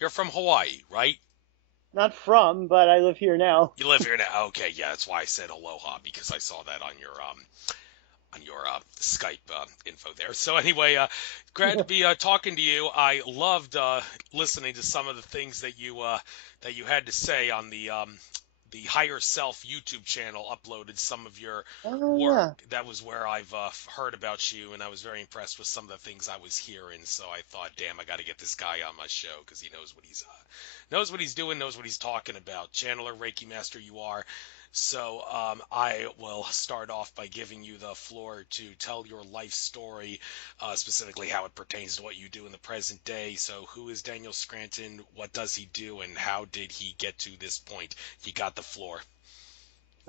You're from Hawaii, right? Not from, but I live here now. You live here now. Okay, yeah, that's why I said aloha because I saw that on your Skype info there. So anyway, glad to be talking to you. I loved listening to some of the things that you had to say on the Higher Self YouTube channel. Uploaded some of your Oh work. yeah. That was where I've heard about you, and I was very impressed with some of the things I was hearing. So I thought, damn, I got to get this guy on my show because he knows what he's doing, knows what he's talking about. Channeler, Reiki master, you are. So I will start off by giving you the floor to tell your life story, specifically how it pertains to what you do in the present day. So who is Daniel Scranton? What does he do? And how did he get to this point? You got the floor.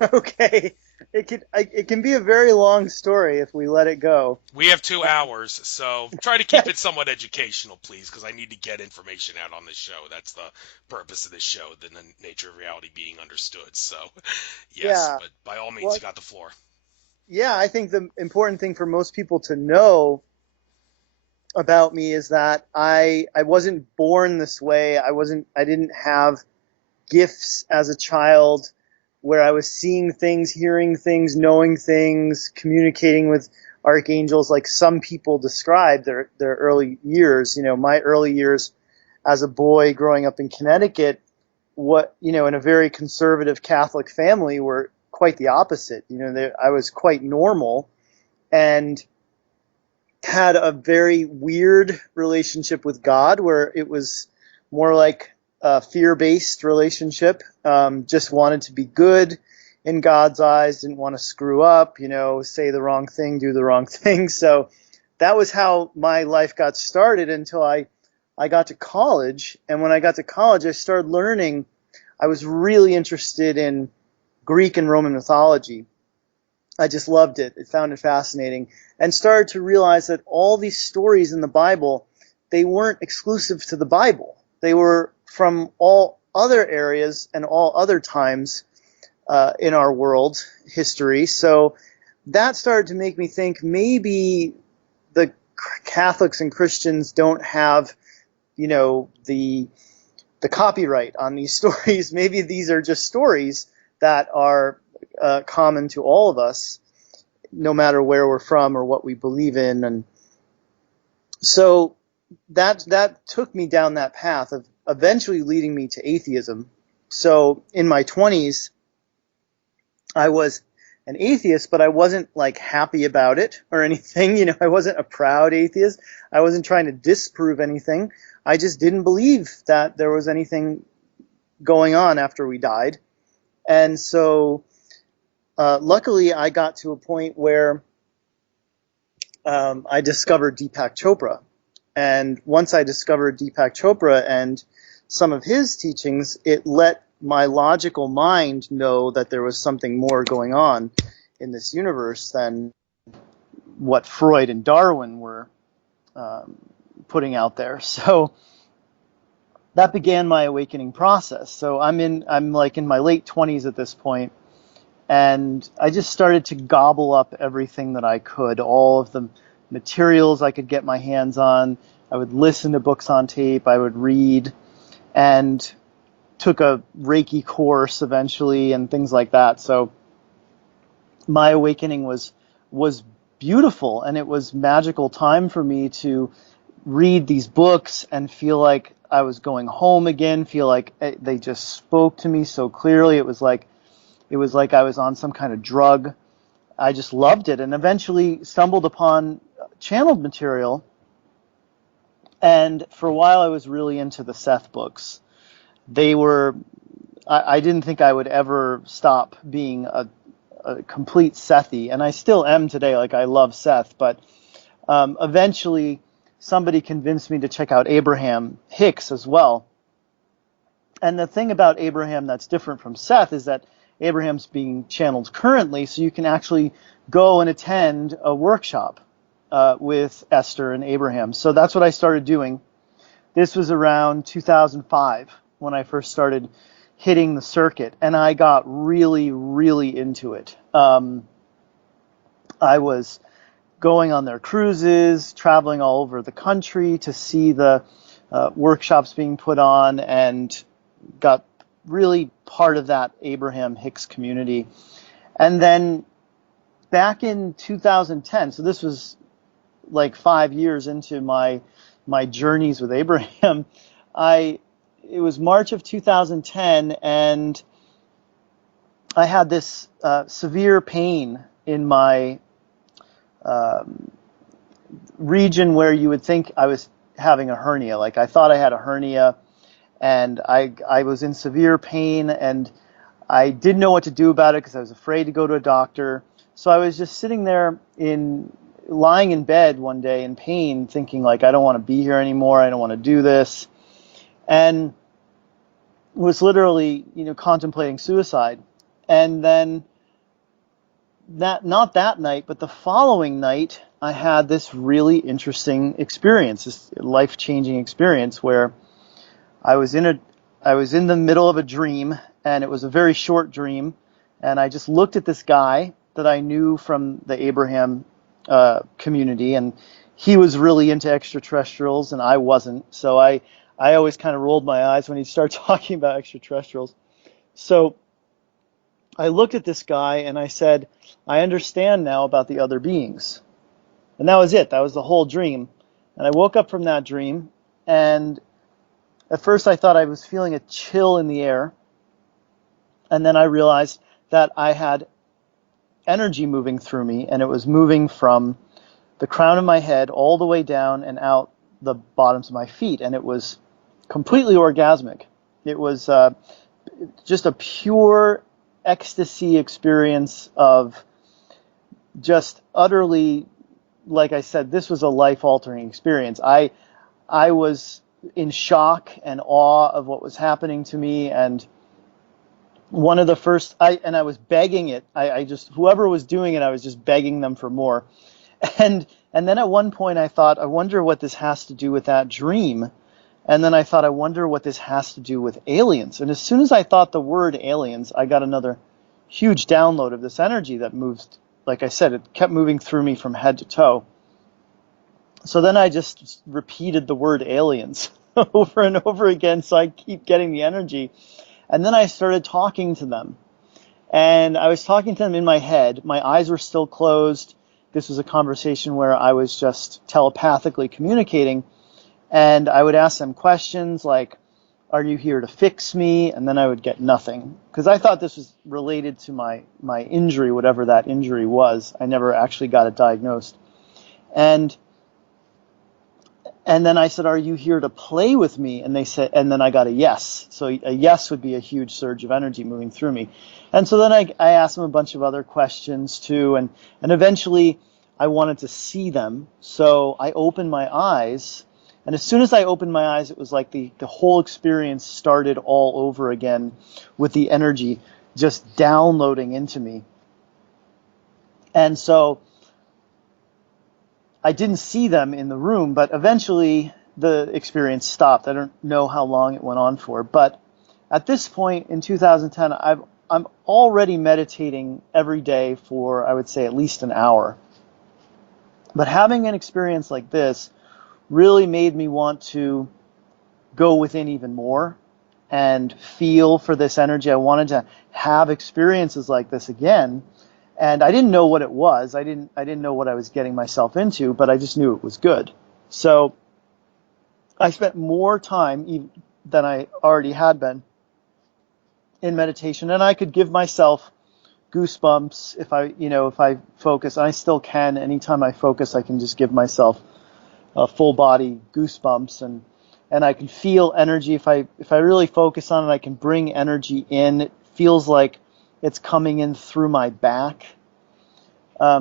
Okay. It can be a very long story if we let it go. We have 2 hours, so try to keep it somewhat educational, please, because I need to get information out on this show. That's the purpose of this show, the nature of reality being understood. So, yes, Yeah. but by all means, Well, you got the floor. yeah, I think the important thing for most people to know about me is that I wasn't born this way. I didn't have gifts as a child where I was seeing things, hearing things, knowing things, communicating with archangels like some people describe their early years. You know, my early years as a boy growing up in Connecticut, in a very conservative Catholic family were quite the opposite. I was quite normal and had a very weird relationship with God where it was more like a fear-based relationship. Just wanted to be good in God's eyes, didn't want to screw up, say the wrong thing, do the wrong thing. So that was how my life got started until I got to college. And when I got to college, I started learning. I was really interested in Greek and Roman mythology. I just loved it. I found it fascinating and started to realize that all these stories in the Bible, they weren't exclusive to the Bible. They were from all other areas and all other times in our world history. So that started to make me think maybe the Catholics and Christians don't have, the copyright on these stories. Maybe these are just stories that are common to all of us, no matter where we're from or what we believe in. And so that took me down that path of eventually leading me to atheism. So in my 20s, I was an atheist, but I wasn't like happy about it or anything. I wasn't a proud atheist. I wasn't trying to disprove anything. I just didn't believe that there was anything going on after we died. And so luckily, I got to a point where I discovered Deepak Chopra. And once I discovered Deepak Chopra and some of his teachings, it let my logical mind know that there was something more going on in this universe than what Freud and Darwin were um, putting out there. So that began my awakening process. So I'm like in my late 20s at this point, and I just started to gobble up everything that I could, all of the materials I could get my hands on. I would listen to books on tape, I would read, and took a Reiki course eventually and things like that. So my awakening was beautiful, and it was magical time for me to read these books and feel like I was going home again, feel like they just spoke to me so clearly. It was like I was on some kind of drug. I just loved it, and eventually stumbled upon channeled material. And for a while, I was really into the Seth books. They were, I didn't think I would ever stop being a complete Sethi, and I still am today. Like, I love Seth, but eventually somebody convinced me to check out Abraham Hicks as well. And the thing about Abraham that's different from Seth is that Abraham's being channeled currently, so you can actually go and attend a workshop with Esther and Abraham. So that's what I started doing. This was around 2005 when I first started hitting the circuit, and I got really, really into it. I was going on their cruises, traveling all over the country to see the workshops being put on, and got really part of that Abraham Hicks community. And then back in 2010, so this was like 5 years into my journeys with Abraham, it was March of 2010, and I had this severe pain in my region where you would think I was having a hernia. Like, I thought I had a hernia, and I was in severe pain, and I didn't know what to do about it because I was afraid to go to a doctor. So I was just sitting there lying in bed one day in pain, thinking, like, I don't want to be here anymore. I don't want to do this. And was literally, contemplating suicide. And then not that night, but the following night, I had this really interesting experience, this life-changing experience where I was in the middle of a dream, and it was a very short dream, and I just looked at this guy that I knew from the Abraham community, and he was really into extraterrestrials, and I wasn't. So I always kind of rolled my eyes when he'd start talking about extraterrestrials. So I looked at this guy and I said, I understand now about the other beings. And that was it. That was the whole dream. And I woke up from that dream, and at first I thought I was feeling a chill in the air. And then I realized that I had energy moving through me, and it was moving from the crown of my head all the way down and out the bottoms of my feet. And it was completely orgasmic. It was just a pure ecstasy experience of just utterly, like I said, this was a life-altering experience. I was in shock and awe of what was happening to me, and one of the first, I was begging it. I just, whoever was doing it, I was just begging them for more. And then at one point I thought, I wonder what this has to do with that dream. And then I thought, I wonder what this has to do with aliens. And as soon as I thought the word aliens, I got another huge download of this energy that moved. Like I said, it kept moving through me from head to toe. So then I just repeated the word aliens over and over again, so I keep getting the energy. And then I started talking to them. And I was talking to them in my head. My eyes were still closed. This was a conversation where I was just telepathically communicating. And I would ask them questions like, are you here to fix me? And then I would get nothing, because I thought this was related to my injury, whatever that injury was. I never actually got it diagnosed. And then I said, are you here to play with me? And they said, and then I got a yes. So a yes would be a huge surge of energy moving through me. And so then I asked them a bunch of other questions too. And eventually I wanted to see them. So I opened my eyes. And as soon as I opened my eyes, it was like the whole experience started all over again, with the energy just downloading into me. And so I didn't see them in the room, but eventually the experience stopped. I don't know how long it went on for, but at this point in 2010, I'm already meditating every day for, I would say, at least an hour. But having an experience like this really made me want to go within even more and feel for this energy. I wanted to have experiences like this again. And I didn't know what it was. I didn't know what I was getting myself into, but I just knew it was good. So I spent more time than I already had been in meditation, and I could give myself goosebumps if I focus. And I still can. Anytime I focus, I can just give myself full body goosebumps, and I can feel energy. If I really focus on it, I can bring energy in. It feels like it's coming in through my back.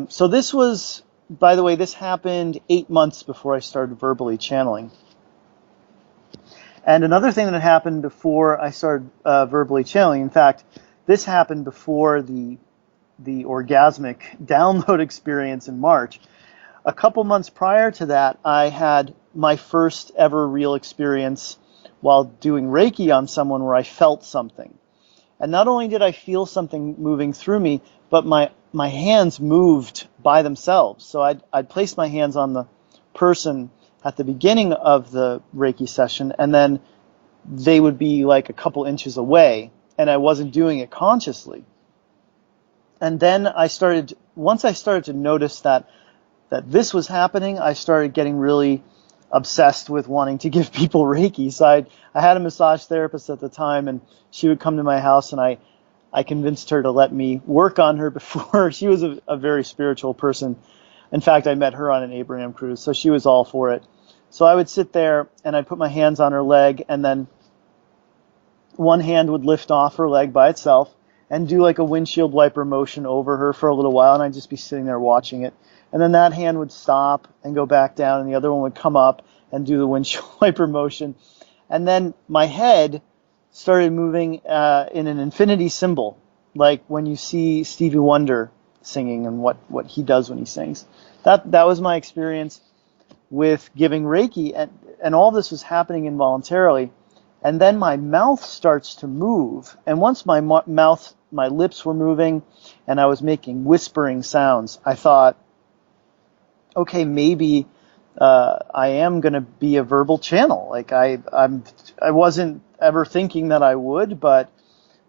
So this was, by the way, this happened 8 months before I started verbally channeling. And another thing that happened before I started verbally channeling, in fact, this happened before the orgasmic download experience in March. A couple months prior to that, I had my first ever real experience while doing Reiki on someone where I felt something. And not only did I feel something moving through me, but my hands moved by themselves. So I'd place my hands on the person, at the beginning of the Reiki session, and then they would be like a couple inches away, and I wasn't doing it consciously. And then once I started to notice that this was happening, I started getting really obsessed with wanting to give people Reiki. So I had a massage therapist at the time, and she would come to my house, and I convinced her to let me work on her before. She was a very spiritual person. In fact, I met her on an Abraham cruise, so she was all for it. So I would sit there, and I'd put my hands on her leg, and then one hand would lift off her leg by itself and do like a windshield wiper motion over her for a little while, and I'd just be sitting there watching it. And then that hand would stop and go back down, and the other one would come up and do the windshield wiper motion. And then my head started moving in an infinity symbol, like when you see Stevie Wonder singing and what he does when he sings. That was my experience with giving Reiki, and all this was happening involuntarily. And then my mouth starts to move, and once my lips were moving, and I was making whispering sounds, I thought, okay, maybe I am going to be a verbal channel. Like I wasn't ever thinking that I would, but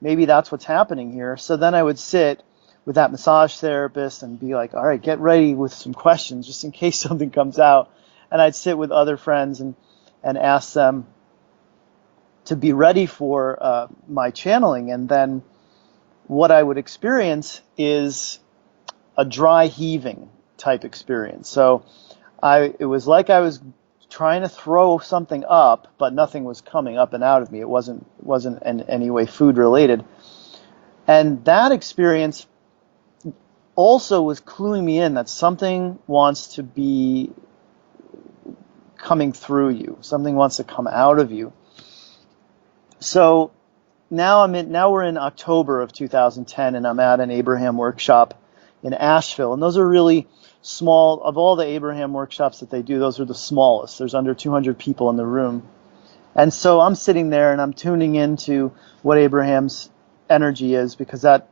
maybe that's what's happening here. So then I would sit with that massage therapist and be like, all right, get ready with some questions just in case something comes out. And I'd sit with other friends and ask them to be ready for my channeling. And then what I would experience is a dry heaving type experience. So it was like I was trying to throw something up, but nothing was coming up and out of me. It wasn't in any way food related. And that experience also was cluing me in that something wants to be coming through you. Something wants to come out of you. So now we're in October of 2010, and I'm at an Abraham workshop in Asheville. And those are really small. Of all the Abraham workshops that they do, those are the smallest. There's under 200 people in the room. And so I'm sitting there and I'm tuning into what Abraham's energy is, because that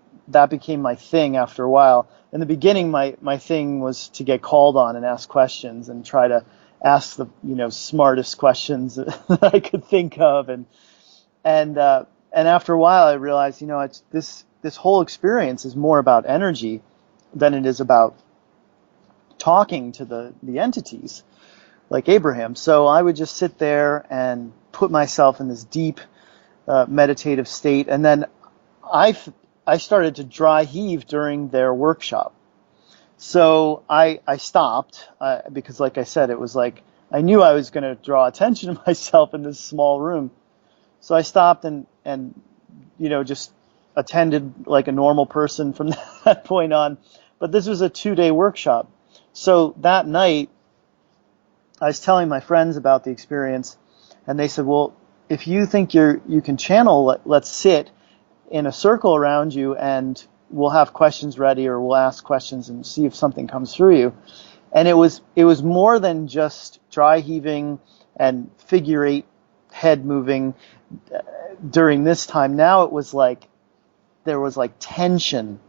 became my thing after a while. In the beginning, my thing was to get called on and ask questions and try to ask the smartest questions that I could think of. And after a while, I realized, it's this whole experience is more about energy than it is about talking to the entities like Abraham. So I would just sit there and put myself in this deep meditative state, and then I started to dry heave during their workshop. So I stopped because, like I said, it was like I knew I was going to draw attention to myself in this small room. So I stopped and just attended like a normal person from that point on. But this was a 2-day workshop. So that night, I was telling my friends about the experience, and they said, well, if you think you can channel, let's sit in a circle around you, and we'll have questions ready, or we'll ask questions and see if something comes through you. And it was more than just dry heaving and figure 8 head moving during this time. Now it was like there was like tension,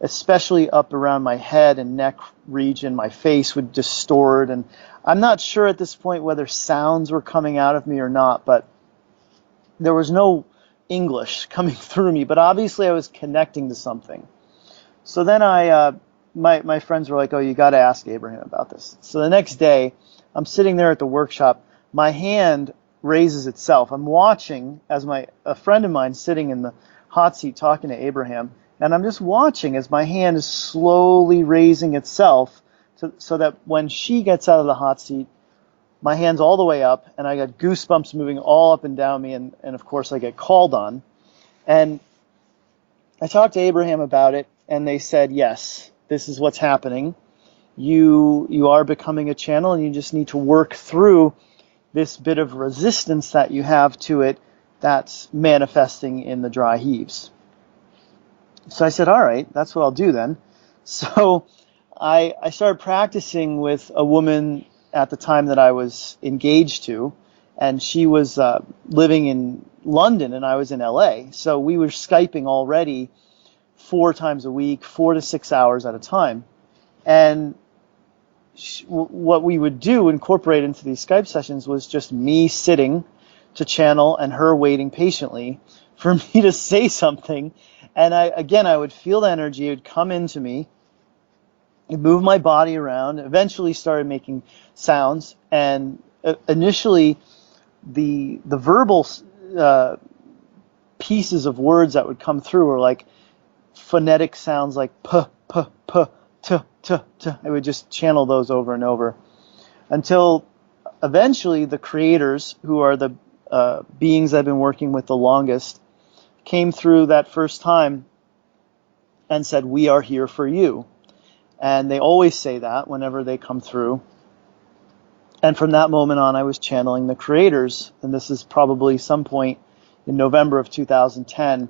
especially up around my head and neck region. My face would distort, and I'm not sure at this point whether sounds were coming out of me or not, but there was no English coming through me, but obviously I was connecting to something. So then my friends were like, oh, you got to ask Abraham about this. So the next day, I'm sitting there at the workshop. My hand raises itself. I'm watching as a friend of mine sitting in the hot seat talking to Abraham, and I'm just watching as my hand is slowly raising itself so that when she gets out of the hot seat, my hand's all the way up, and I got goosebumps moving all up and down me, and of course I get called on. And I talked to Abraham about it, and they said, yes, this is what's happening. You are becoming a channel, and you just need to work through this bit of resistance that you have to it that's manifesting in the dry heaves. So I said, all right, that's what I'll do then. So I started practicing with a woman at the time that I was engaged to, and she was living in London and I was in LA. So we were Skyping already 4 times a week, 4 to 6 hours at a time. And what we would do, incorporate into these Skype sessions, was just me sitting to channel and her waiting patiently for me to say something. And I would feel the energy. It would come into me. It moved my body around. Eventually started making sounds. And initially, the verbal pieces of words that would come through were like phonetic sounds like p, p, p, t, t, t. I would just channel those over and over until eventually the creators, who are the beings I've been working with the longest, came through that first time and said, "We are here for you." And they always say that whenever they come through. And from that moment on, I was channeling the creators. And this is probably some point in November of 2010.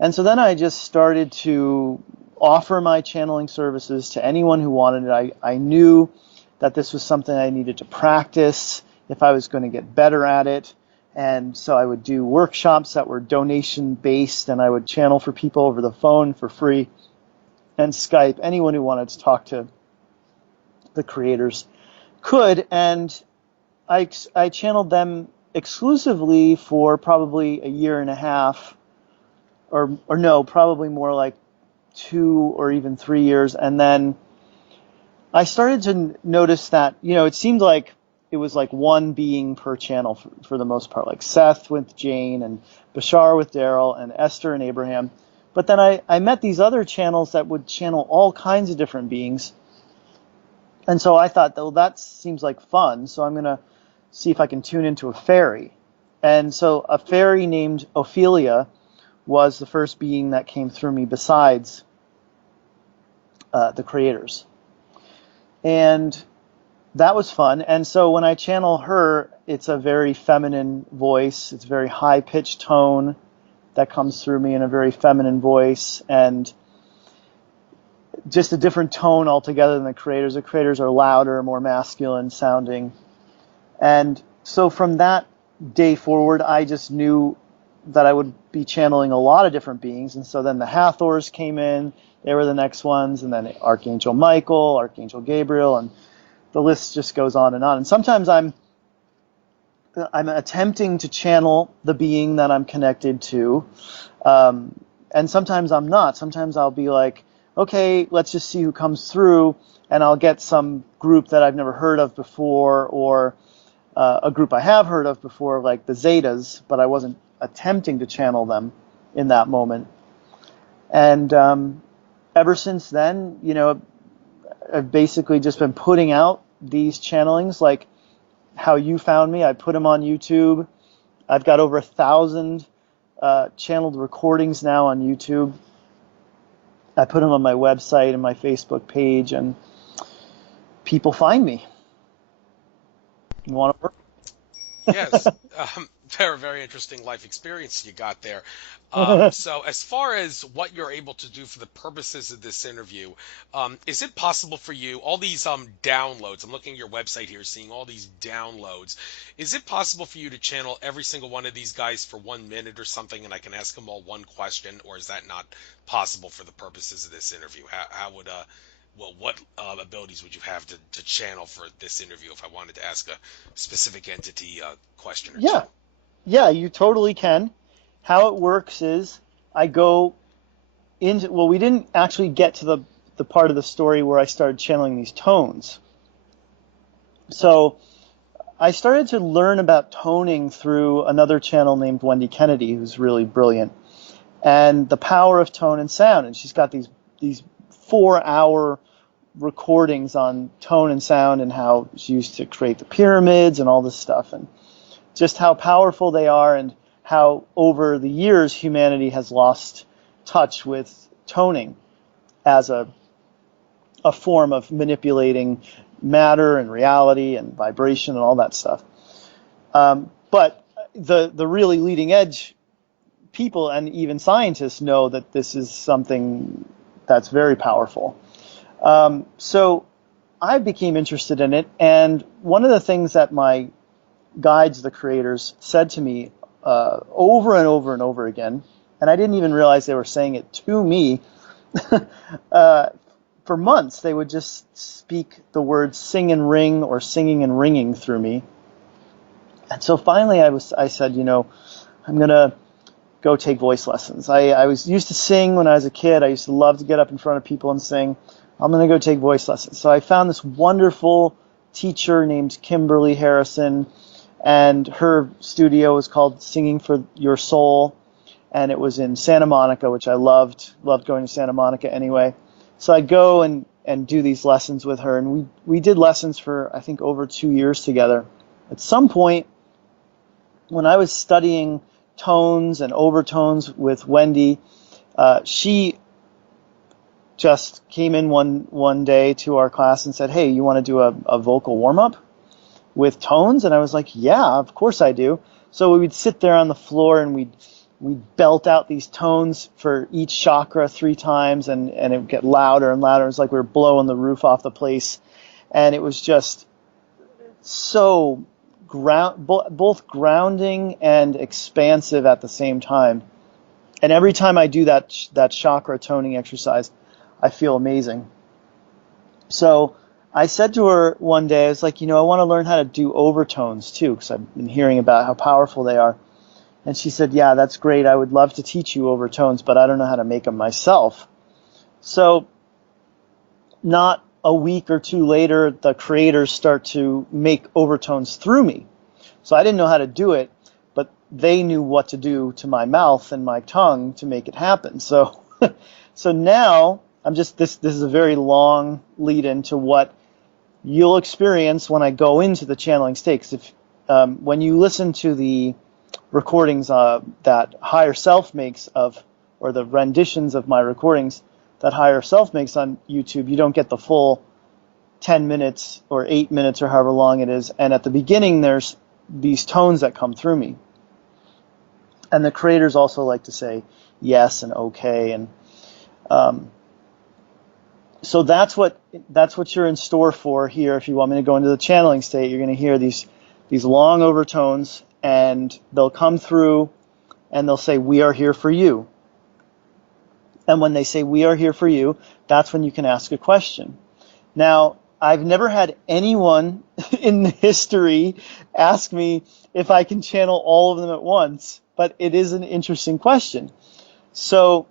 And so then I just started to offer my channeling services to anyone who wanted it. I knew that this was something I needed to practice if I was going to get better at it. And so I would do workshops that were donation-based, and I would channel for people over the phone for free, and Skype. Anyone who wanted to talk to the creators could. And I channeled them exclusively for probably a year and a half, or no, probably more like 2 or even 3 years. And then I started to notice that, it seemed like it was like one being per channel for the most part, like Seth with Jane and Bashar with Daryl and Esther and Abraham. But then I met these other channels that would channel all kinds of different beings. And so I thought, well, that seems like fun. So I'm going to see if I can tune into a fairy. And so a fairy named Ophelia was the first being that came through me besides the creators. And that was fun. And so when I channel her, it's a very feminine voice. It's a very high-pitched tone that comes through me in a very feminine voice, and just a different tone altogether than the creators. The creators are louder, more masculine sounding. And so from that day forward, I just knew that I would be channeling a lot of different beings. And so then the Hathors came in. They were the next ones. And then Archangel Michael, Archangel Gabriel, and the list just goes on. And sometimes I'm attempting to channel the being that I'm connected to. And sometimes I'm not. Sometimes I'll be like, okay, let's just see who comes through. And I'll get some group that I've never heard of before, or a group I have heard of before, like the Zetas, but I wasn't attempting to channel them in that moment. And ever since then, I've basically just been putting out these channelings, like how you found me. I put them on YouTube. I've got over 1,000 channeled recordings now on YouTube. I put them on my website and my Facebook page, and people find me. You want to work? Yes, very, very interesting life experience you got there. So as far as what you're able to do for the purposes of this interview, is it possible for you, all these downloads, I'm looking at your website here, seeing all these downloads, is it possible for you to channel every single one of these guys for 1 minute or something, and I can ask them all one question, or is that not possible for the purposes of this interview? How would, what abilities would you have to channel for this interview if I wanted to ask a specific entity question or two? Yeah, you totally can. How it works is I go into, well, we didn't actually get to the part of the story where I started channeling these tones. So I started to learn about toning through another channel named Wendy Kennedy, who's really brilliant, and the power of tone and sound. And she's got these 4-hour recordings on tone and sound, and how she used to create the pyramids and all this stuff, and just how powerful they are, and how over the years humanity has lost touch with toning as a form of manipulating matter and reality and vibration and all that stuff. But the really leading edge people and even scientists know that this is something that's very powerful. So I became interested in it, and one of the things that my guides, the creators, said to me over and over and over again, and I didn't even realize they were saying it to me, for months, they would just speak the words sing and ring or singing and ringing through me. And so finally I said, I'm going to go take voice lessons. I was used to sing when I was a kid. I used to love to get up in front of people and sing. I'm going to go take voice lessons. So I found this wonderful teacher named Kimberly Harrison, and her studio was called Singing for Your Soul, and it was in Santa Monica, which I loved going to Santa Monica anyway. So I'd go and do these lessons with her, and we did lessons for, I think, over 2 years together. At some point, when I was studying tones and overtones with Wendy, she just came in one day to our class and said, "Hey, you want to do a vocal warm-up with tones?" And I was like, "Yeah, of course I do." So we would sit there on the floor and we'd belt out these tones for each chakra 3 times, and it would get louder and louder. It was like we were blowing the roof off the place. And it was just so both grounding and expansive at the same time. And every time I do that chakra toning exercise, I feel amazing. So I said to her one day, I was like, I want to learn how to do overtones too, because I've been hearing about how powerful they are. And she said, "Yeah, that's great. I would love to teach you overtones, but I don't know how to make them myself." So not a week or 2 later, the creators start to make overtones through me. So I didn't know how to do it, but they knew what to do to my mouth and my tongue to make it happen. So now this is a very long lead into what you'll experience when I go into the channeling state. 'Cause when you listen to the recordings that higher self makes or the renditions of my recordings that higher self makes on YouTube, you don't get the full 10 minutes or 8 minutes or however long it is. And at the beginning, there's these tones that come through me. And the creators also like to say yes and okay. And so that's what you're in store for here. If you want me to go into the channeling state, you're going to hear these long overtones, and they'll come through and they'll say, "We are here for you." And when they say, "We are here for you," that's when you can ask a question. Now, I've never had anyone in history ask me if I can channel all of them at once, but it is an interesting question. So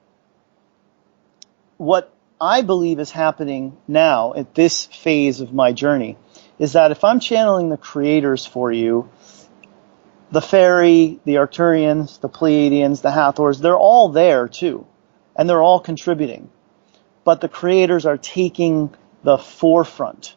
what I believe is happening now at this phase of my journey is that if I'm channeling the creators for you, the Faerie, the Arcturians, the Pleiadians, the Hathors, they're all there too, and they're all contributing. But the creators are taking the forefront.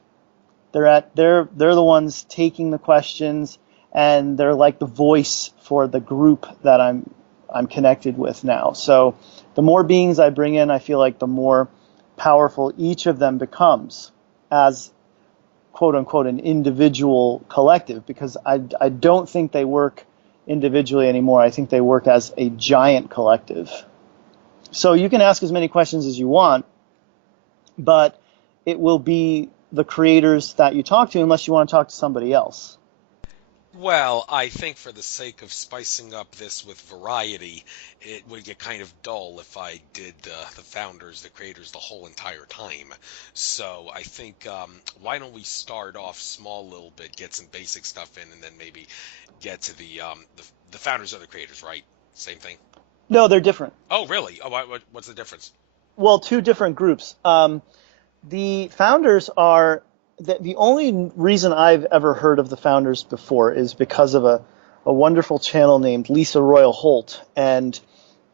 They're the ones taking the questions, and they're like the voice for the group that I'm connected with now. So the more beings I bring in, I feel like the more powerful each of them becomes as quote unquote an individual collective, because I don't think they work individually anymore. I think they work as a giant collective. So you can ask as many questions as you want, but it will be the creators that you talk to unless you want to talk to somebody else. Well, I think for the sake of spicing up this with variety, it would get kind of dull if I did the founders, the creators, the whole entire time. So I think, why don't we start off small a little bit, get some basic stuff in, and then maybe get to the founders of the creators, right? Same thing? No, they're different. Oh, really? Oh, what's the difference? Well, 2 different groups. The founders are... The only reason I've ever heard of the founders before is because of a wonderful channel named Lisa Royal Holt. And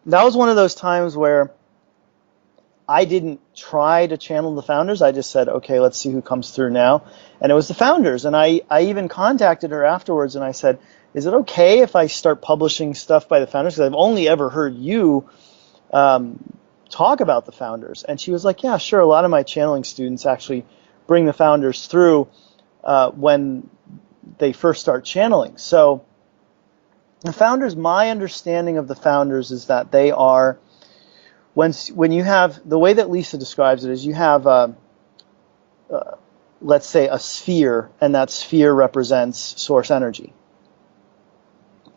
that was one of those times where I didn't try to channel the founders. I just said, okay, let's see who comes through now. And it was the founders. And I even contacted her afterwards and I said, is it okay if I start publishing stuff by the founders? Because I've only ever heard you talk about the founders. And she was like, yeah, sure. A lot of my channeling students actually bring the founders through when they first start channeling. So the founders, my understanding of the founders is that they are, when you have, the way that Lisa describes it is you have, let's say, a sphere, and that sphere represents source energy.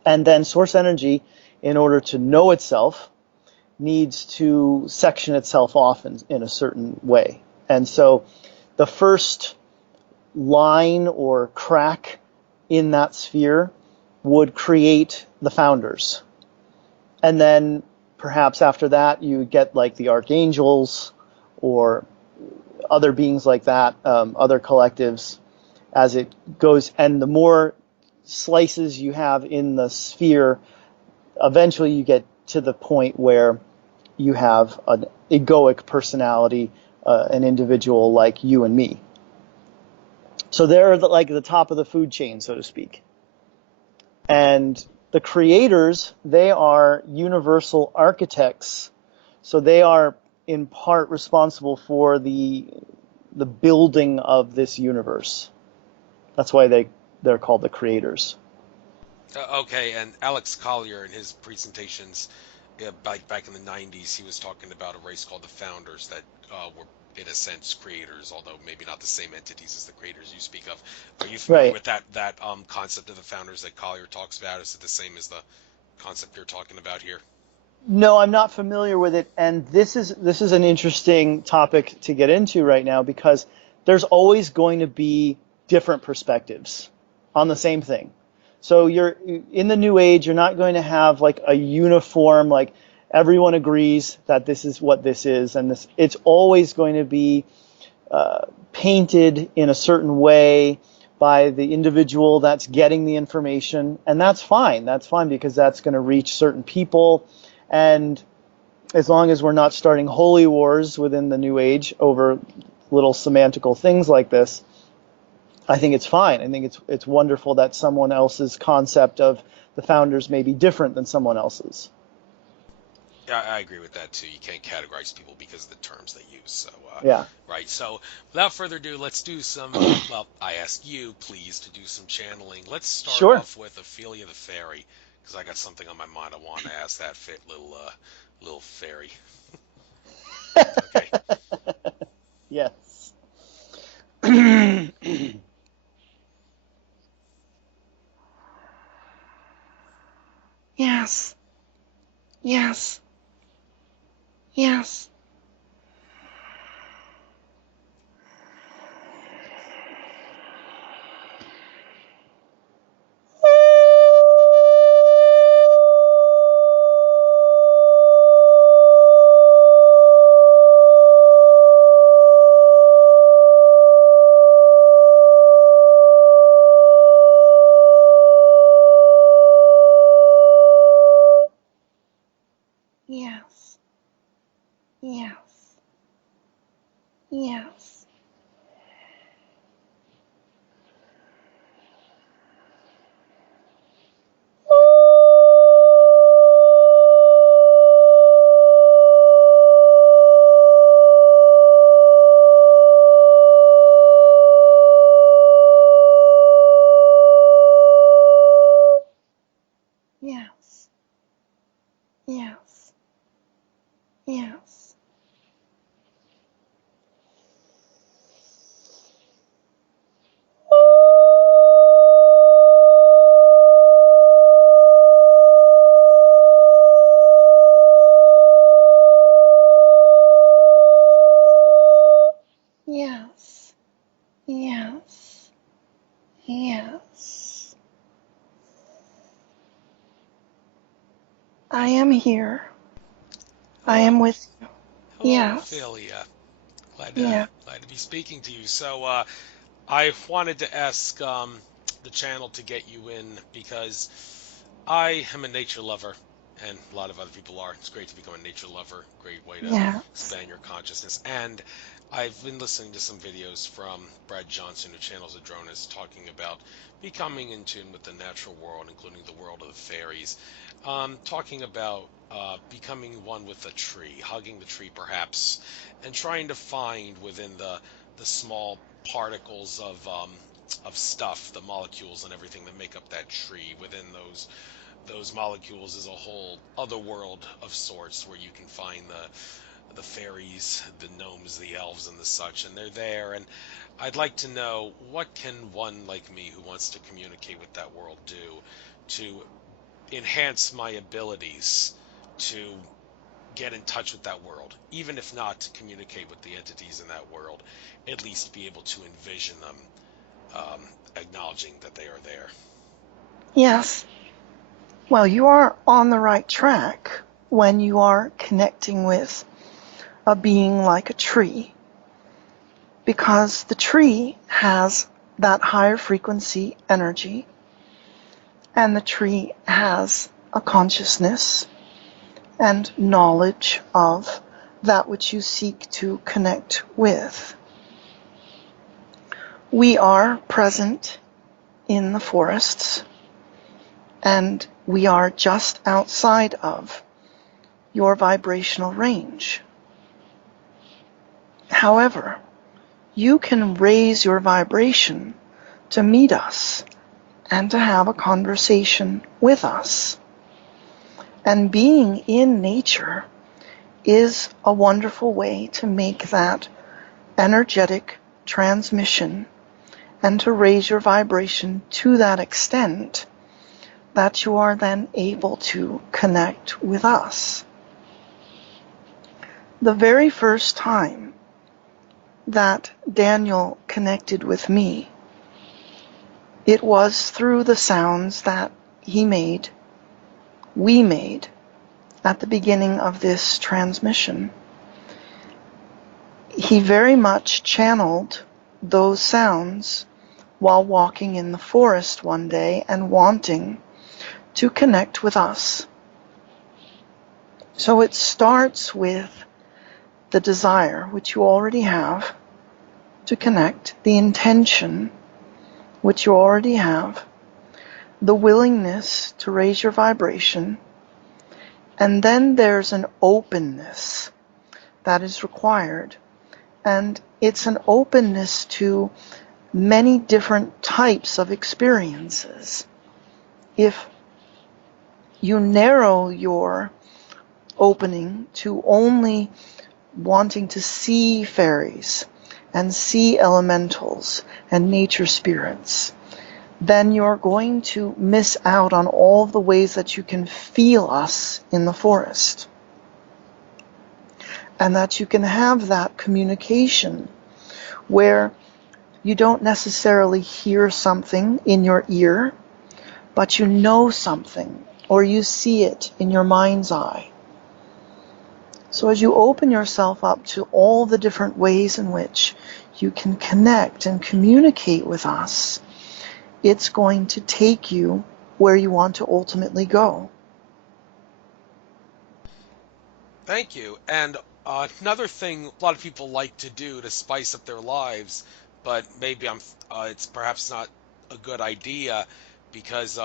And then source energy, in order to know itself, needs to section itself off in a certain way. And so the first line or crack in that sphere would create the founders. And then perhaps after that, you get like the archangels or other beings like that, other collectives, as it goes. And the more slices you have in the sphere, eventually you get to the point where you have an egoic personality, an individual like you and me. So they're like the top of the food chain, so to speak. And the creators, they are universal architects. So they are in part responsible for the building of this universe. That's why they're called the creators. Okay, and Alex Collier in his presentations back in the 90s, he was talking about a race called the Founders that were, in a sense, creators, although maybe not the same entities as the creators you speak of. Are you familiar Right. with that concept of the Founders that Collier talks about? Is it the same as the concept you're talking about here? No, I'm not familiar with it, and this is an interesting topic to get into right now because there's always going to be different perspectives on the same thing. So you're in the new age, you're not going to have like a uniform, like everyone agrees that this is what this is, and this it's always going to be painted in a certain way by the individual that's getting the information, and that's fine. That's fine because that's going to reach certain people, and as long as we're not starting holy wars within the new age over little semantical things like this, I think it's fine. I think it's wonderful that someone else's concept of the founders may be different than someone else's. Yeah, I agree with that too. You can't categorize people because of the terms they use. So, Yeah. right. So, without further ado, let's do some. Well, I ask you, please, to do some channeling. Let's start Sure. off with Ophelia the Faerie, because I got something on my mind. I want to ask that fit little fairy. Okay. Yes. Yes. Yes. Yes. Yes. Yes. Yes. Yes. Yes. Yes. Yes. Yes. Yes. I am here. I am Hello. with you. Hello, Yes. Ophelia. Yeah. Glad to be speaking to you. So, I wanted to ask the channel to get you in because I am a nature lover, and a lot of other people are. It's great to become a nature lover. Great way to Yes. expand your consciousness. And I've been listening to some videos from Brad Johnson, who channels Adronis, talking about becoming in tune with the natural world, including the world of the fairies. Talking about becoming one with a tree, hugging the tree perhaps, and trying to find within the small particles of stuff, the molecules and everything that make up that tree. Within those molecules is a whole other world of sorts where you can find the fairies, the gnomes, the elves, and the such, and they're there. And I'd like to know, what can one like me who wants to communicate with that world do to enhance my abilities to get in touch with that world, even if not to communicate with the entities in that world, at least be able to envision them, acknowledging that they are there. Yes. Well, you are on the right track when you are connecting with a being like a tree, because the tree has that higher frequency energy, and the tree has a consciousness and knowledge of that which you seek to connect with. We are present in the forests, and we are just outside of your vibrational range. However, you can raise your vibration to meet us and to have a conversation with us. And being in nature is a wonderful way to make that energetic transmission and to raise your vibration to that extent that you are then able to connect with us. The very first time that Daniel connected with me, it was through the sounds that we made at the beginning of this transmission. He very much channeled those sounds while walking in the forest one day and wanting to connect with us. So it starts with the desire, which you already have, to connect, the intention, which you already have, the willingness to raise your vibration, and then there's an openness that is required. And it's an openness to many different types of experiences. If you narrow your opening to only wanting to see fairies and see elementals and nature spirits, then you're going to miss out on all the ways that you can feel us in the forest. And that you can have that communication where you don't necessarily hear something in your ear, but you know something, or you see it in your mind's eye. So as you open yourself up to all the different ways in which you can connect and communicate with us, it's going to take you where you want to ultimately go. Thank you. And another thing a lot of people like to do to spice up their lives, but maybe it's perhaps not a good idea, because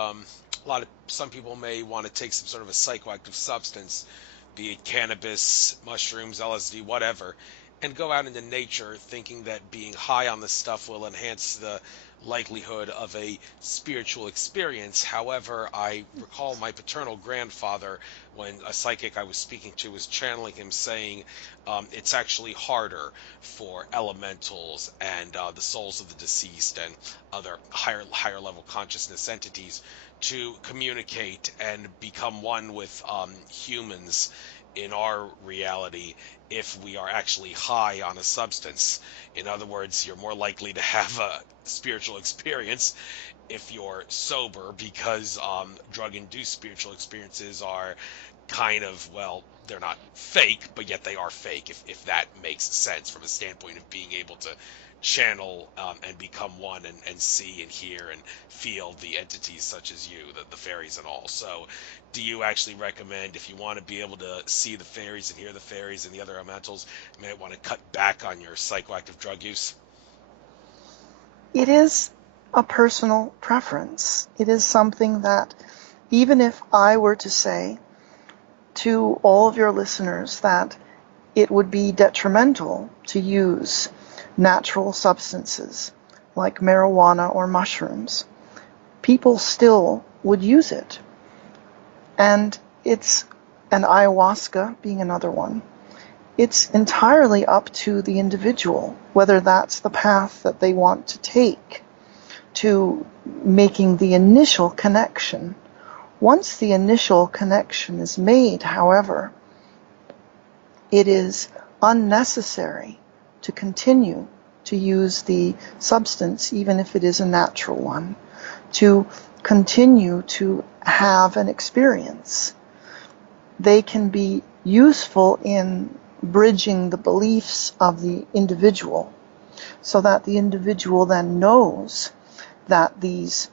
some people may want to take some sort of a psychoactive substance, be it cannabis, mushrooms, LSD, whatever, and go out into nature thinking that being high on this stuff will enhance the likelihood of a spiritual experience. However, I recall my paternal grandfather, when a psychic I was speaking to was channeling him, saying it's actually harder for elementals and the souls of the deceased and other higher level consciousness entities to communicate and become one with humans in our reality if we are actually high on a substance. In other words, you're more likely to have a spiritual experience if you're sober, because drug-induced spiritual experiences are kind of, well, they're not fake, but yet they are fake, if that makes sense from a standpoint of being able to channel and become one and see and hear and feel the entities such as you, the fairies and all. So do you actually recommend, if you want to be able to see the fairies and hear the fairies and the other elementals, you may want to cut back on your psychoactive drug use? It is a personal preference. It is something that, even if I were to say to all of your listeners that it would be detrimental to use natural substances like marijuana or mushrooms, people still would use it. And ayahuasca being another one, it's entirely up to the individual whether that's the path that they want to take to making the initial connection. Once the initial connection is made, however, it is unnecessary to continue to use the substance, even if it is a natural one, to continue to have an experience. They can be useful in bridging the beliefs of the individual, so that the individual then knows that these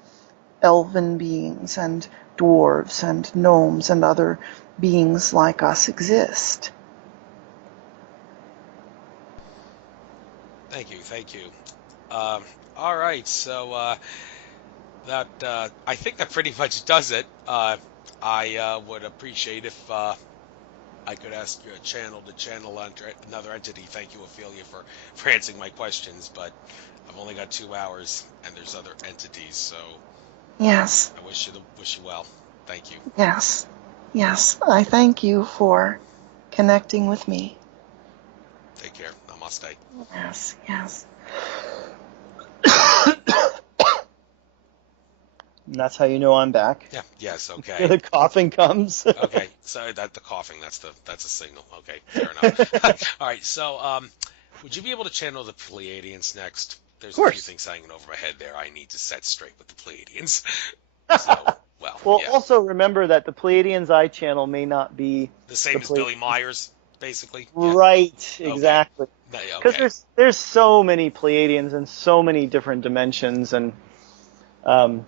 elven beings and dwarves and gnomes and other beings like us exist. Thank you, thank you. All right, so that I think that pretty much does it. I would appreciate if I could ask your channel to channel another entity. Thank you, Ophelia, for answering my questions, but I've only got 2 hours, and there's other entities, so Yes, I wish you well. Thank you. yes, yes. I thank you for connecting with me. Take care. Namaste. Yes, yes. And that's how you know I'm back. Yeah. Yes. Okay. The coughing comes. Okay. So that the coughing. That's a signal. Okay. Fair enough. All right. So would you be able to channel the Pleiadians next? There's Of a few course. things hanging over my head there. I need to set straight with the Pleiadians. So Well, yeah. also remember that the Pleiadians I channel may not be The same as Billy Myers, basically. Yeah. right. Exactly. Because Okay. there's so many Pleiadians and so many different dimensions, and the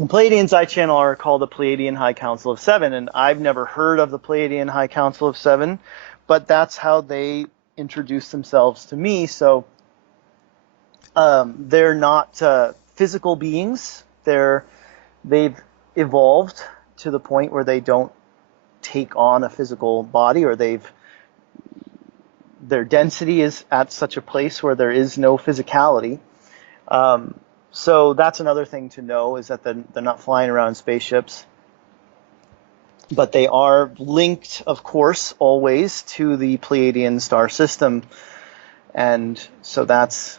Pleiadians I channel are called the Pleiadian High Council of Seven, and I've never heard of the Pleiadian High Council of Seven, but that's how they introduce themselves to me. So they're not physical beings. They've evolved to the point where they don't take on a physical body, or their density is at such a place where there is no physicality. So that's another thing to know, is that they're not flying around in spaceships. But they are linked, of course, always to the Pleiadian star system. And so that's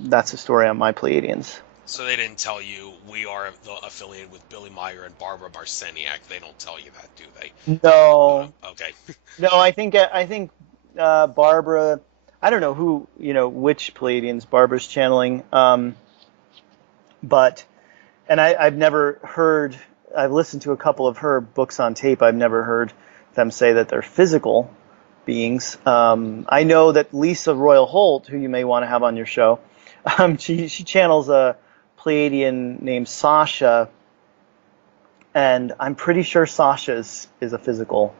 the story on my Pleiadians. So they didn't tell you we are affiliated with Billy Meyer and Barbara Barseniak. They don't tell you that, do they? No. Okay. No, I think Barbara, I don't know which Pleiadians Barbara's channeling. But I've never heard, I've listened to a couple of her books on tape. I've never heard them say that they're physical beings. I know that Lisa Royal Holt, who you may want to have on your show, she channels a Pleiadian named Sasha, and I'm pretty sure Sasha is a physical,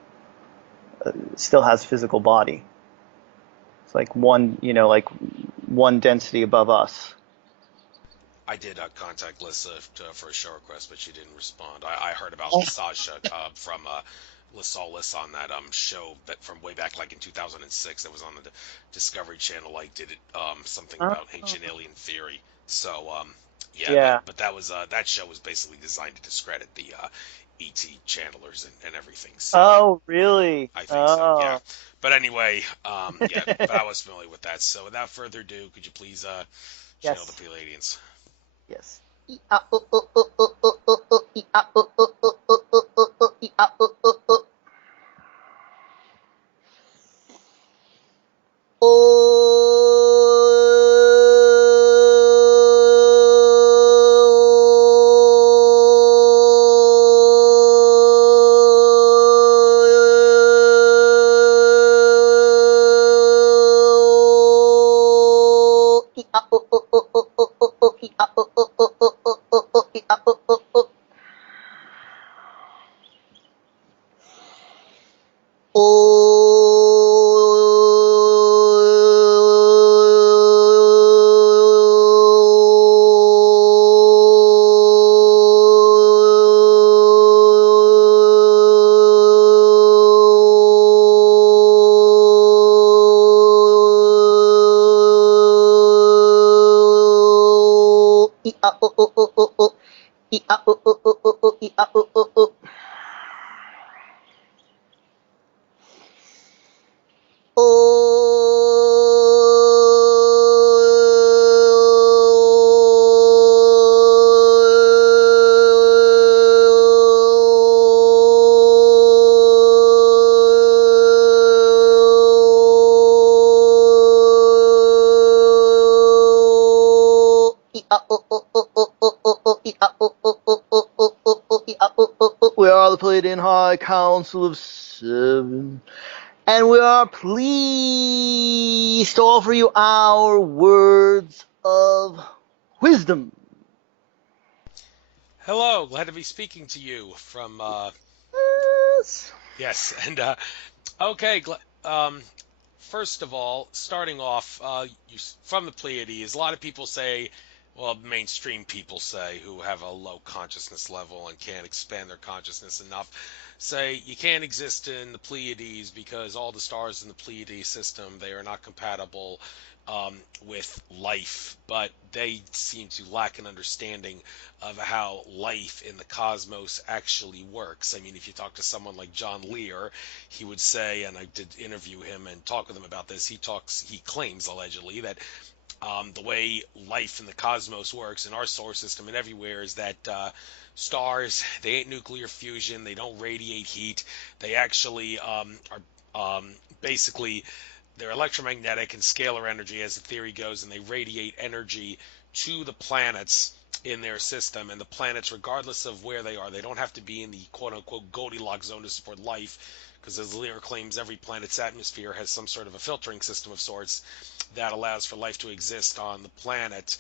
still has physical body. It's like one density above us. I did contact Lissa for a show request, but she didn't respond. I heard about Sasha from saw Lissa on that show that from way back like in 2006 that was on the Discovery Channel. Like did it something about ancient alien theory. So Yeah. but that was that show was basically designed to discredit the ET channelers and everything. So Oh, really? I think so. Yeah. But anyway, yeah. But I was familiar with that. So without further ado, could you please channel the Pleiadians? Yes. We are the Pleiadian High Council of Seven, and we are pleased to offer you our words of wisdom. Hello, glad to be speaking to you from, Yes. yes, and, okay, first of all, starting off, from the Pleiades, a lot of people say, well, mainstream people say, who have a low consciousness level and can't expand their consciousness enough, say you can't exist in the Pleiades because all the stars in the Pleiades system, they are not compatible with life, but they seem to lack an understanding of how life in the cosmos actually works. I mean, if you talk to someone like John Lear, he would say, and I did interview him and talk with him about this, he claims allegedly that the way life in the cosmos works in our solar system and everywhere is that stars, they ain't nuclear fusion, they don't radiate heat, they actually are basically, they're electromagnetic and scalar energy as the theory goes, and they radiate energy to the planets in their system. And the planets, regardless of where they are, they don't have to be in the quote-unquote Goldilocks zone to support life, because as Lear claims, every planet's atmosphere has some sort of a filtering system of sorts that allows for life to exist on the planet.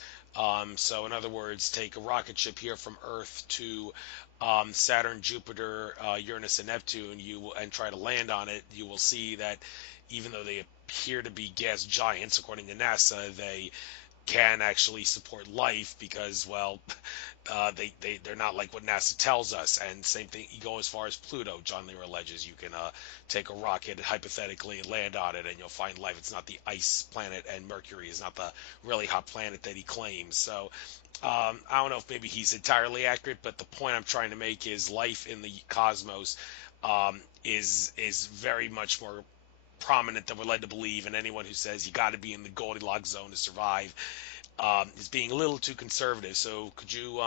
So in other words, take a rocket ship here from Earth to Saturn, Jupiter, Uranus, and Neptune, and try to land on it, you will see that even though they appear to be gas giants, according to NASA, they can actually support life because, well, they're not like what NASA tells us. And same thing, you go as far as Pluto. John Lear alleges you can take a rocket hypothetically and land on it, and you'll find life. It's not the ice planet, and Mercury is not the really hot planet that he claims. So I don't know if maybe he's entirely accurate, but the point I'm trying to make is life in the cosmos is very much more prominent than we're led to believe, and anyone who says you got to be in the Goldilocks zone to survive is being a little too conservative. So could you,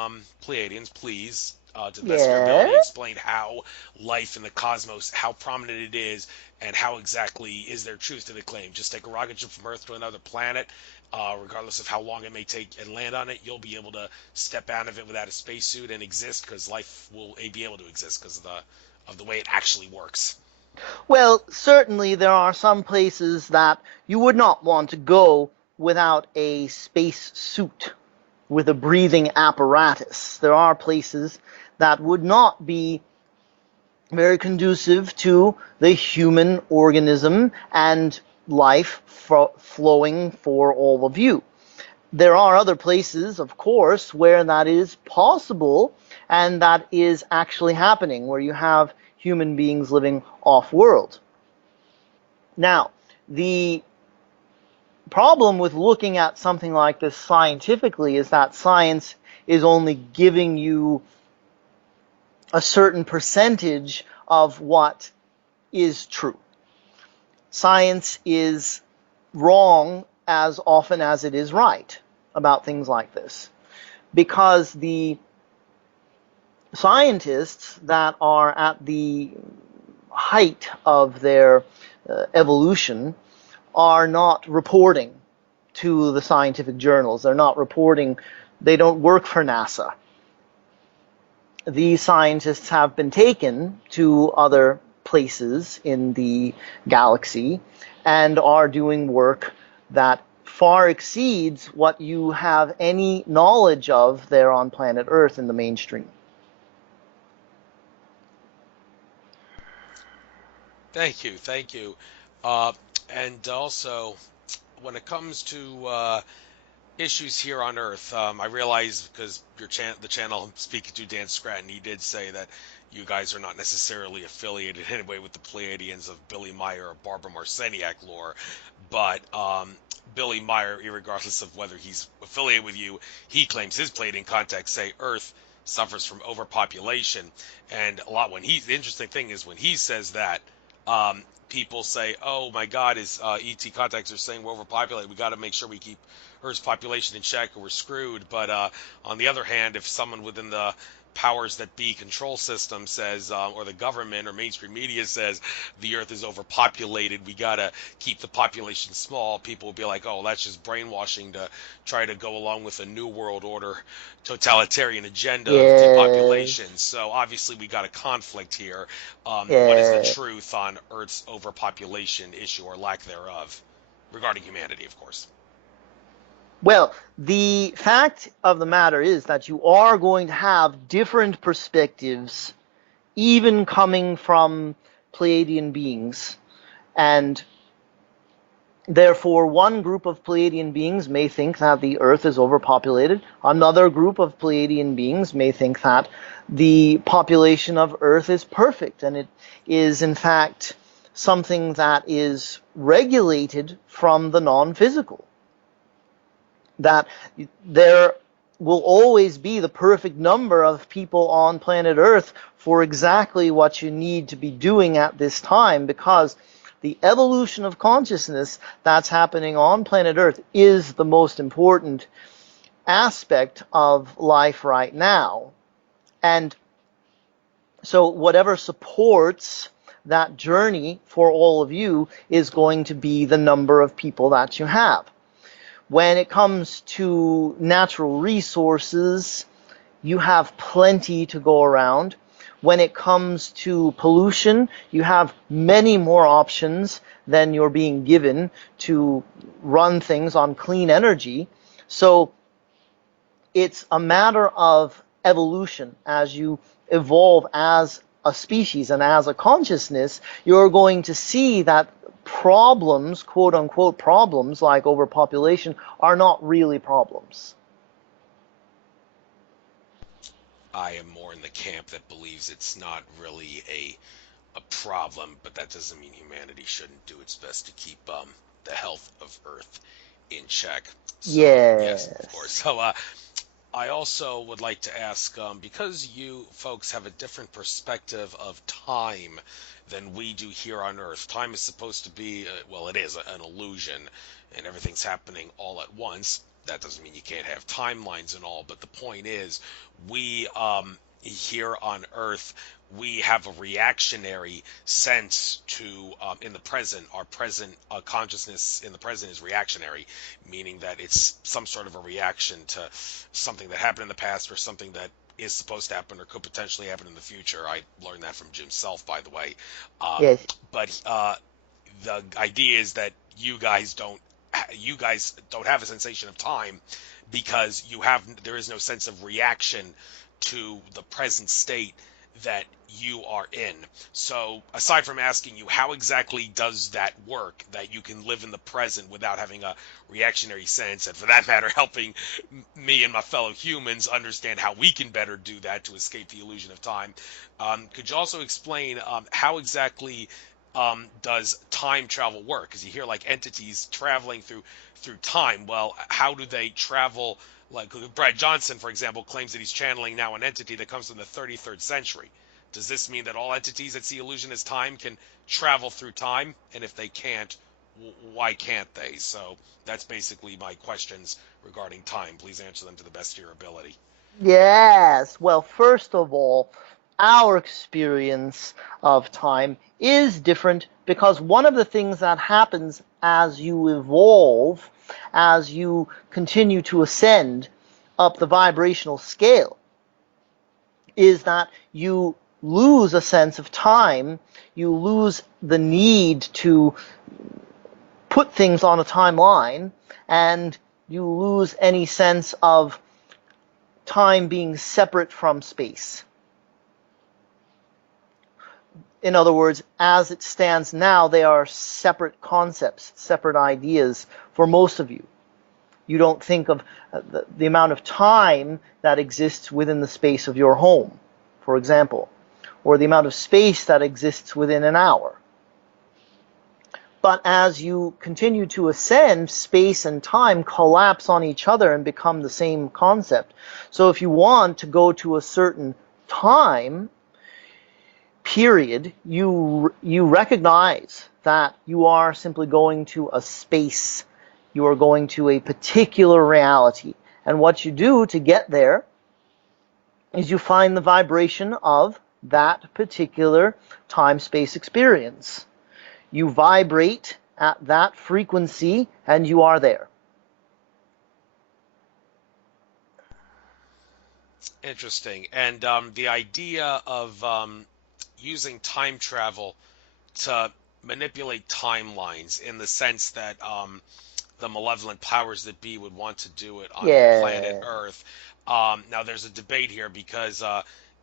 Pleiadians, please, to the best of your ability, explain how life in the cosmos, how prominent it is, and how exactly is there truth to the claim? Just take a rocket ship from Earth to another planet, regardless of how long it may take, and land on it, you'll be able to step out of it without a spacesuit and exist, because life will be able to exist because of the way it actually works. Well, certainly there are some places that you would not want to go without a space suit with a breathing apparatus. There are places that would not be very conducive to the human organism and life flowing for all of you. There are other places, of course, where that is possible and that is actually happening, where you have human beings living off-world. Now, the problem with looking at something like this scientifically is that science is only giving you a certain percentage of what is true. Science is wrong as often as it is right about things like this, because the scientists that are at the height of their evolution are not reporting to the scientific journals. They're not reporting. They don't work for NASA. These scientists have been taken to other places in the galaxy and are doing work that far exceeds what you have any knowledge of there on planet Earth in the mainstream. Thank you. And also, when it comes to issues here on Earth, I realize because the channel I'm speaking to, Dan Scranton, he did say that you guys are not necessarily affiliated anyway with the Pleiadians of Billy Meyer or Barbara Marciniak lore, but Billy Meyer, irregardless of whether he's affiliated with you, he claims his Pleiadian contacts say Earth suffers from overpopulation, and the interesting thing is when he says that, people say, "Oh my God, his ET contacts are saying we're overpopulated. We got to make sure we keep Earth's population in check, or we're screwed." But on the other hand, if someone within the powers that be control system says, or the government or mainstream media says the earth is overpopulated, we gotta keep the population small, people will be like, oh, that's just brainwashing to try to go along with a new world order totalitarian agenda of depopulation. Yes, So obviously we got a conflict here. What is the yes. truth on Earth's overpopulation issue or lack thereof regarding humanity, of course? Well, the fact of the matter is that you are going to have different perspectives, even coming from Pleiadian beings. And therefore, one group of Pleiadian beings may think that the Earth is overpopulated. Another group of Pleiadian beings may think that the population of Earth is perfect, and it is, in fact, something that is regulated from the non-physical. That there will always be the perfect number of people on planet Earth for exactly what you need to be doing at this time, because the evolution of consciousness that's happening on planet Earth is the most important aspect of life right now. And so whatever supports that journey for all of you is going to be the number of people that you have. When it comes to natural resources, you have plenty to go around. When it comes to pollution, you have many more options than you're being given to run things on clean energy. So it's a matter of evolution. As you evolve as a species and as a consciousness, you're going to see that problems, quote unquote problems, like overpopulation, are not really problems. I am more in the camp that believes it's not really a problem, but that doesn't mean humanity shouldn't do its best to keep the health of Earth in check. So yes, of course. Yes. So I also would like to ask, because you folks have a different perspective of time than we do here on Earth. Time is supposed to be, well, it is an illusion, and everything's happening all at once. That doesn't mean you can't have timelines and all, but the point is, we here on Earth, we have a reactionary sense to in the present. Our present consciousness in the present is reactionary, meaning that it's some sort of a reaction to something that happened in the past or something that is supposed to happen or could potentially happen in the future. I learned that from Jim Self, by the way. Yes. But the idea is that you guys don't have a sensation of time because there is no sense of reaction to the present state that you are in. So aside from asking you how exactly does that work, that you can live in the present without having a reactionary sense, and for that matter helping me and my fellow humans understand how we can better do that to escape the illusion of time, could you also explain how exactly does time travel work? Because you hear like entities traveling through time. Well, how do they travel? Like Brad Johnson, for example, claims that he's channeling now an entity that comes from the 33rd century. Does this mean that all entities that see illusion as time can travel through time? And if they can't, why can't they? So that's basically my questions regarding time. Please answer them to the best of your ability. Yes. Well, first of all, our experience of time is different because one of the things that happens as you evolve, as you continue to ascend up the vibrational scale, is that you lose a sense of time, you lose the need to put things on a timeline, and you lose any sense of time being separate from space. In other words, as it stands now, they are separate concepts, separate ideas for most of you. You don't think of the amount of time that exists within the space of your home, for example, or the amount of space that exists within an hour. But as you continue to ascend, space and time collapse on each other and become the same concept. So if you want to go to a certain time period, you recognize that you are simply going to a space. You are going to a particular reality. And what you do to get there is you find the vibration of that particular time-space experience. You vibrate at that frequency, and you are there. Interesting. And the idea of using time travel to manipulate timelines in the sense that the malevolent powers that be would want to do it on planet Yeah. Earth. Now, there's a debate here because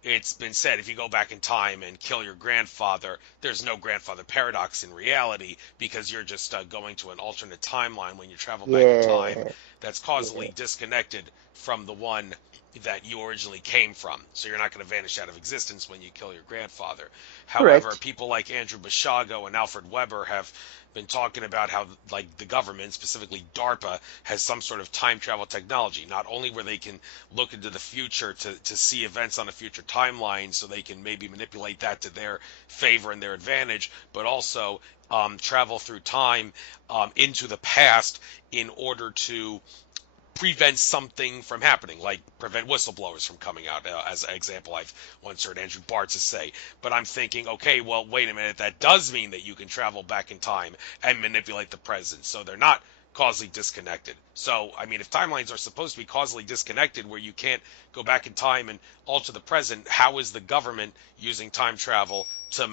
it's been said if you go back in time and kill your grandfather, there's no grandfather paradox in reality because you're just going to an alternate timeline when you travel back in time Yeah. that's causally disconnected from the one that you originally came from. So you're not going to vanish out of existence when you kill your grandfather. However, Correct. people like Andrew Bashago and Alfred Weber have been talking about how, like, the government, specifically DARPA, has some sort of time travel technology, not only where they can look into the future to see events on a future timeline so they can maybe manipulate that to their favor and their advantage, but also travel through time into the past in order to prevent something from happening, like prevent whistleblowers from coming out, as an example I've once heard Andrew Bartz say. But I'm thinking, okay, well, wait a minute, that does mean that you can travel back in time and manipulate the present, so they're not causally disconnected. So, I mean, if timelines are supposed to be causally disconnected where you can't go back in time and alter the present, how is the government using time travel to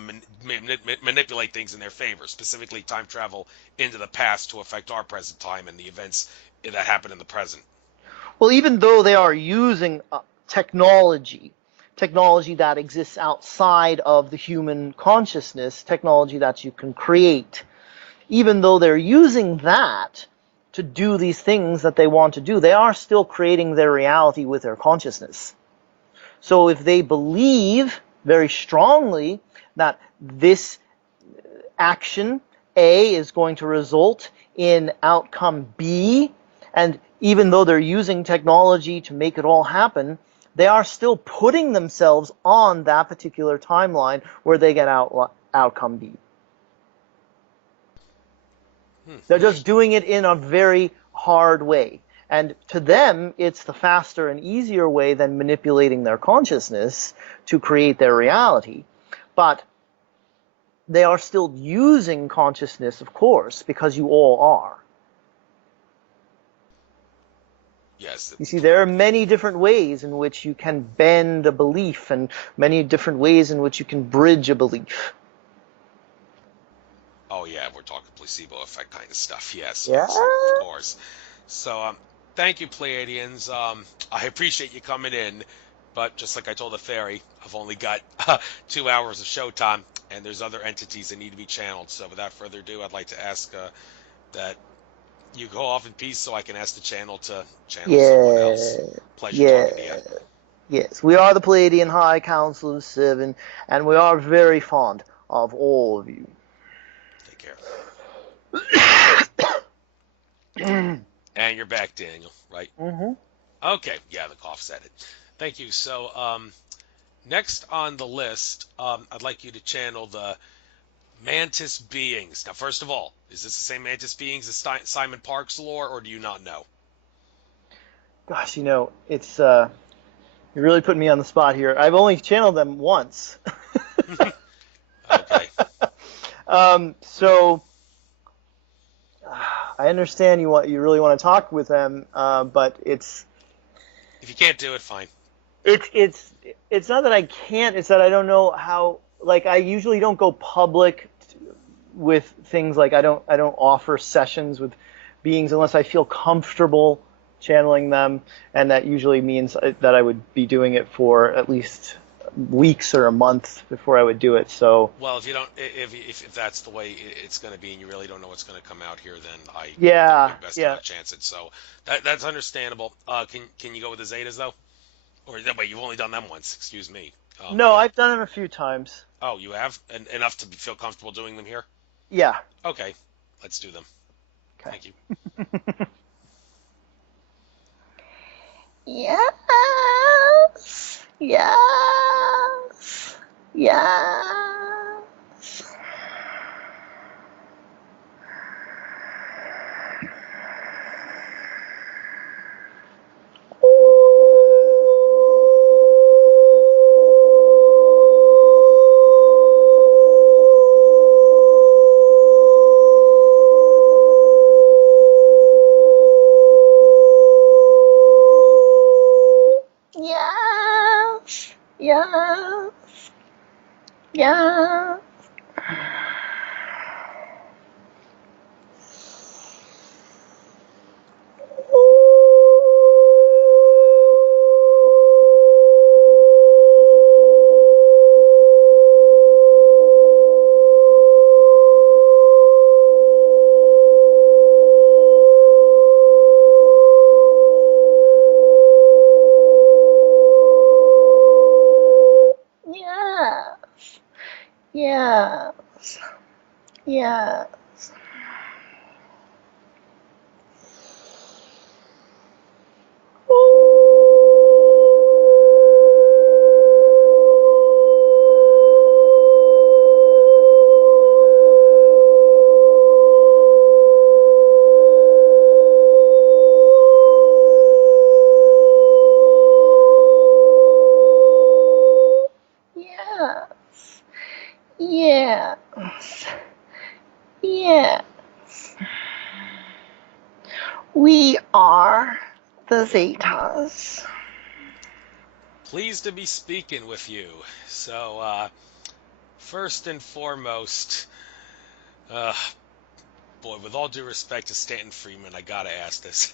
manipulate things in their favor, specifically time travel into the past to affect our present time and the events that happen in the present? Well, even though they are using technology that exists outside of the human consciousness, technology that you can create, even though they're using that to do these things that they want to do, they are still creating their reality with their consciousness. So if they believe very strongly that this action A is going to result in outcome B, and even though they're using technology to make it all happen, they are still putting themselves on that particular timeline where they get outcome B. They're just doing it in a very hard way. And to them, it's the faster and easier way than manipulating their consciousness to create their reality. But they are still using consciousness, of course, because you all are. Yes. You see, there are many different ways in which you can bend a belief and many different ways in which you can bridge a belief. Oh, yeah, we're talking placebo effect kind of stuff. Yes, Yeah. yes, of course. So, thank you, Pleiadians. I appreciate you coming in, but just like I told the fairy, I've only got 2 hours of showtime, and there's other entities that need to be channeled. So, without further ado, I'd like to ask that you go off in peace so I can ask the channel to channel someone else. Pleasure talking to you. Yes. We are the Pleiadian High Council of Seven, and we are very fond of all of you. Take care. And you're back, Daniel, right? Mm-hmm. Okay, yeah, the cough said it. Thank you. So, next on the list, I'd like you to channel the Mantis beings. Now, first of all, is this the same Mantis beings as Simon Park's lore, or do you not know? Gosh, it's you're really putting me on the spot here. I've only channeled them once. Okay. So I understand you really want to talk with them, but If you can't do it, fine. it's not that I can't. It's that I don't know how. Like, I usually don't go public with things. Like, I don't offer sessions with beings unless I feel comfortable channeling them, and that usually means that I would be doing it for at least weeks or a month before I would do it. So, Well, if you don't, if that's the way it's going to be, and you really don't know what's going to come out here, then I yeah, think we best not chance it. So that's understandable. Can you go with the Zetas though? Or wait, you've only done them once. Excuse me. No, yeah. I've done them a few times. Oh, you have enough to feel comfortable doing them here. Yeah. Okay, let's do them. Okay. Thank you. Yes. Yes. Yes. Yes. Yes. Yes. Yes. Yes. We are the Zetas. Pleased to be speaking with you. So, first and foremost, uh, boy, with all due respect to Stanton Freeman, I gotta ask this.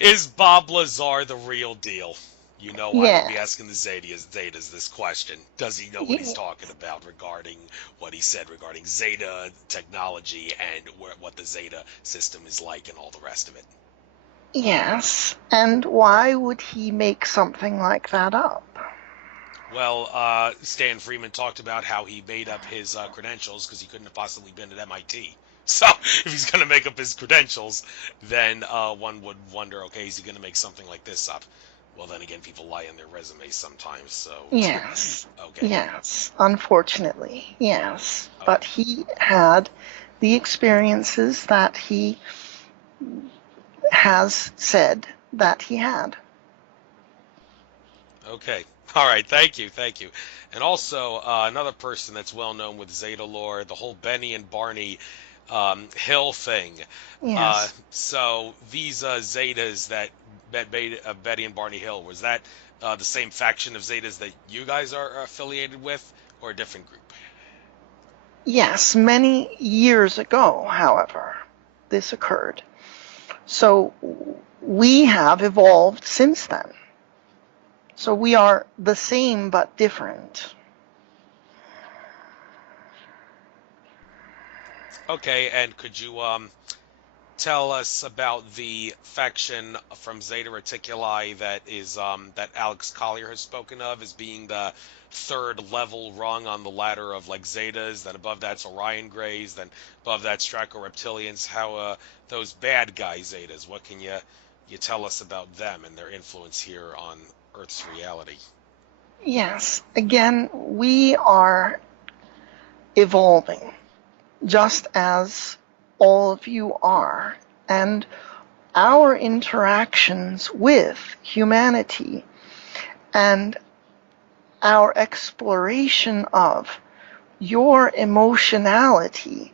Is Bob Lazar the real deal? You know, I will be Yes. asking the Zetas this question. Does he know what he's Ye- talking about regarding what he said regarding Zeta technology and what the Zeta system is like and all the rest of it? Yes. And why would he make something like that up? Well, Stan Freeman talked about how he made up his credentials because he couldn't have possibly been at MIT. So if he's going to make up his credentials, then one would wonder, okay, is he going to make something like this up? Well, then again, people lie on their resumes sometimes, so Yes. okay, Yes. Unfortunately, yes. But okay, he had the experiences that he has said that he had. okay. All right, thank you. And also, another person that's well known with Zeta lore, the whole Benny and Barney Hill thing. Yes. So these Zetas that Betty and Barney Hill, was that the same faction of Zetas that you guys are affiliated with, or a different group? Yes. Many years ago, however, this occurred. So we have evolved since then. So we are the same but different. Okay, and could you tell us about the faction from Zeta Reticuli that is that Alex Collier has spoken of as being the third level rung on the ladder of like Zetas? Then above that's Orion Greys. Then above that's Draco Reptilians. How those bad guy Zetas? What can you tell us about them and their influence here on Earth's reality? Yes, again, we are evolving just as all of you are. And our interactions with humanity and our exploration of your emotionality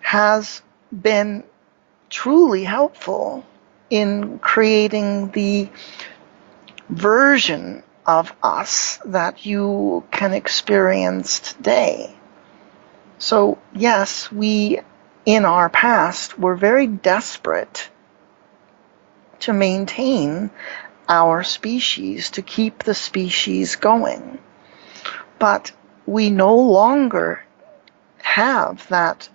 has been truly helpful in creating the version of us that you can experience today. So, yes, we in our past were very desperate to maintain our species, to keep the species going. But we no longer have that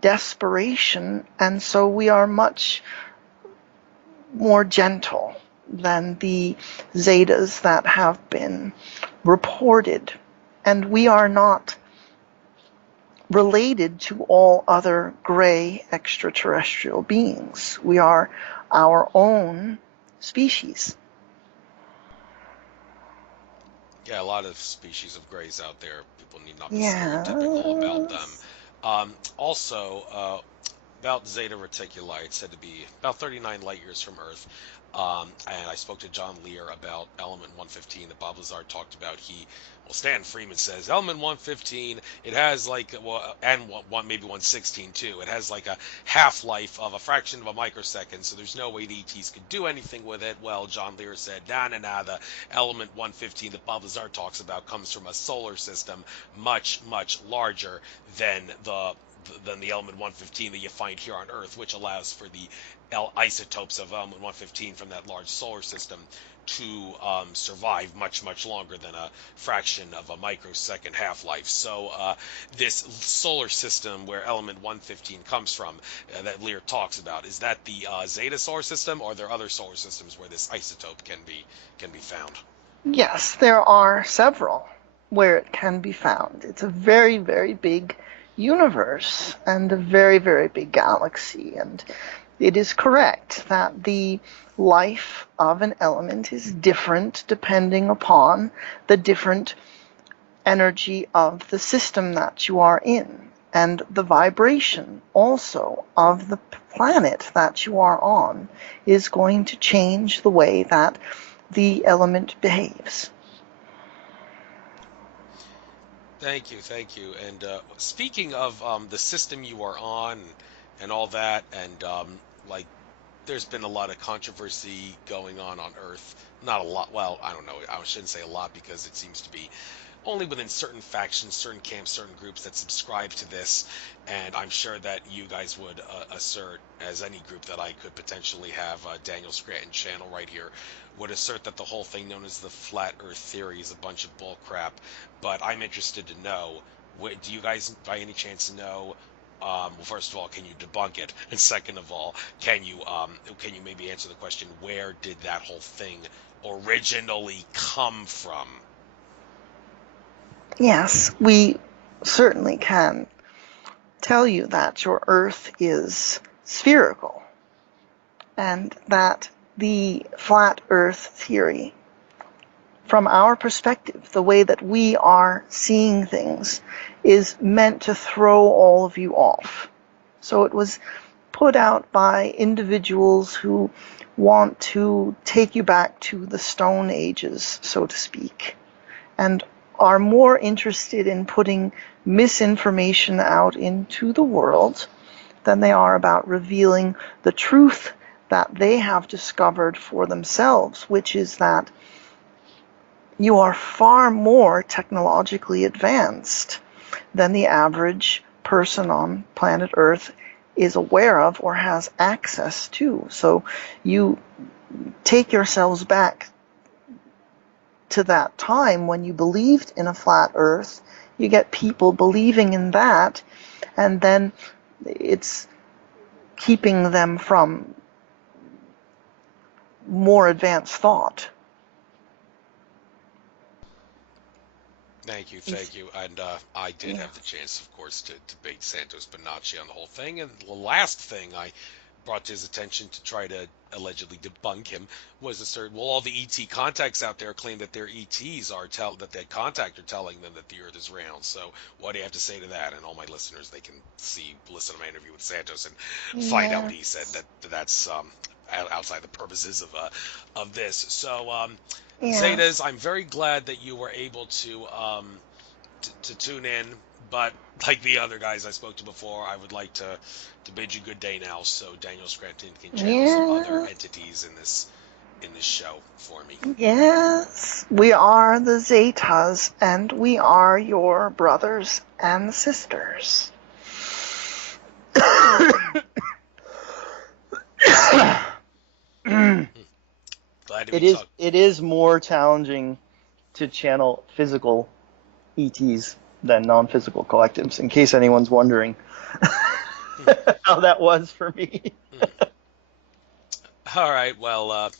desperation, and so we are much more gentle than the Zetas that have been reported. And we are not related to all other gray extraterrestrial beings. We are our own species. Yeah, a lot of species of greys out there. People need not be stereotypical about them. Yes. Also, about Zeta Reticuli, it's said to be about 39 light years from Earth. And I spoke to John Lear about element 115 that Bob Lazar talked about. Stan Freeman says element 115, it has like, well, and maybe 116 too. It has like a half-life of a fraction of a microsecond, so there's no way the ETs could do anything with it. Well, John Lear said, nah, the element 115 that Bob Lazar talks about comes from a solar system much, much larger than the element 115 that you find here on Earth, which allows for the isotopes of element 115 from that large solar system to survive much, much longer than a fraction of a microsecond half-life. So this solar system where element 115 comes from, that Lear talks about, is that the Zeta solar system, or are there other solar systems where this isotope can be found? Yes, there are several. where it can be found. It's a very, very big universe and a very, very big galaxy. And it is correct that the life of an element is different depending upon the different energy of the system that you are in, and the vibration also of the planet that you are on is going to change the way that the element behaves. Thank you, thank you. And speaking of the system you are on and all that, and like, there's been a lot of controversy going on Earth. Not a lot. Well, I don't know. I shouldn't say a lot because it seems to be only within certain factions, certain camps, certain groups that subscribe to this. And I'm sure that you guys would assert, as any group that I could potentially have, Daniel Scranton channel right here, would assert that the whole thing known as the flat Earth theory is a bunch of bull crap. But I'm interested to know, do you guys by any chance know? Well, first of all, can you debunk it? And second of all, can you maybe answer the question, where did that whole thing originally come from? Yes, we certainly can tell you that your Earth is spherical, and that the flat Earth theory, from our perspective, the way that we are seeing things, is meant to throw all of you off. So it was put out by individuals who want to take you back to the Stone Ages, so to speak, and are more interested in putting misinformation out into the world than they are about revealing the truth that they have discovered for themselves, which is that you are far more technologically advanced than the average person on planet Earth is aware of or has access to. So you take yourselves back to that time when you believed in a flat Earth, you get people believing in that, and then it's keeping them from more advanced thought. Thank you. And I did have the chance, of course, to debate Santos Bonacci on the whole thing. And the last thing I brought to his attention to try to allegedly debunk him was well, all the ET contacts out there claim that their ETs that their contact are telling them that the Earth is round. So what do you have to say to that? And all my listeners, they can listen to my interview with Santos and find out what he said. That's outside the purposes of this. So Zetas, I'm very glad that you were able to tune in, but like the other guys I spoke to before, I would like to bid you good day now, so Daniel Scranton can channel some other entities in this show for me. Yes, we are the Zetas, and we are your brothers and sisters. It is more challenging to channel physical ETs than non-physical collectives, in case anyone's wondering how that was for me. All right, well,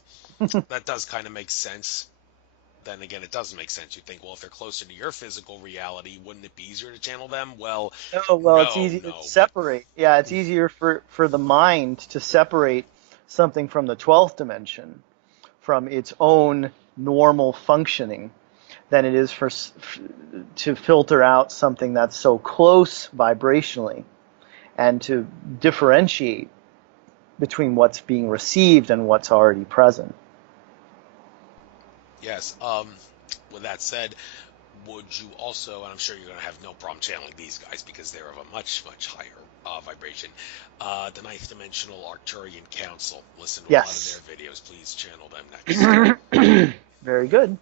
that does kind of make sense. Then again, it doesn't make sense. You think, well, if they're closer to your physical reality, wouldn't it be easier to channel them? Well, it's easy to separate. Yeah, it's easier for the mind to separate something from the 12th dimension from its own normal functioning than it is to filter out something that's so close vibrationally, and to differentiate between what's being received and what's already present. Yes. With that said, would you also, and I'm sure you're going to have no problem channeling these guys because they're of a much, much higher vibration, the ninth dimensional Arcturian Council. Listen to a lot of their videos. Please channel them next. Very good.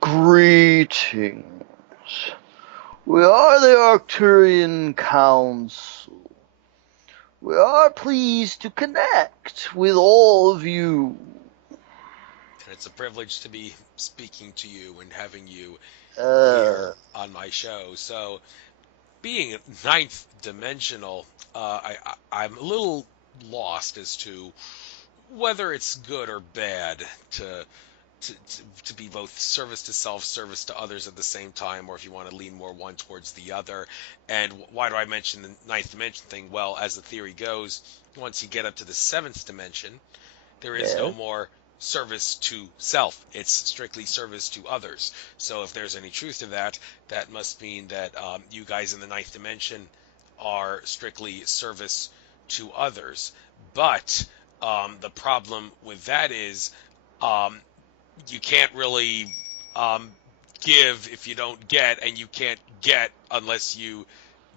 Greetings. We are the Arcturian Council. We are pleased to connect with all of you. And it's a privilege to be speaking to you and having you here on my show. So, being ninth dimensional, I'm a little lost as to whether it's good or bad to be both service to self, service to others at the same time, or if you want to lean more one towards the other. And why do I mention the ninth dimension thing? Well, as the theory goes, once you get up to the seventh dimension, there is no more service to self. It's strictly service to others. So if there's any truth to that, that must mean that you guys in the ninth dimension are strictly service to others. But the problem with that is you can't really give if you don't get, and you can't get unless you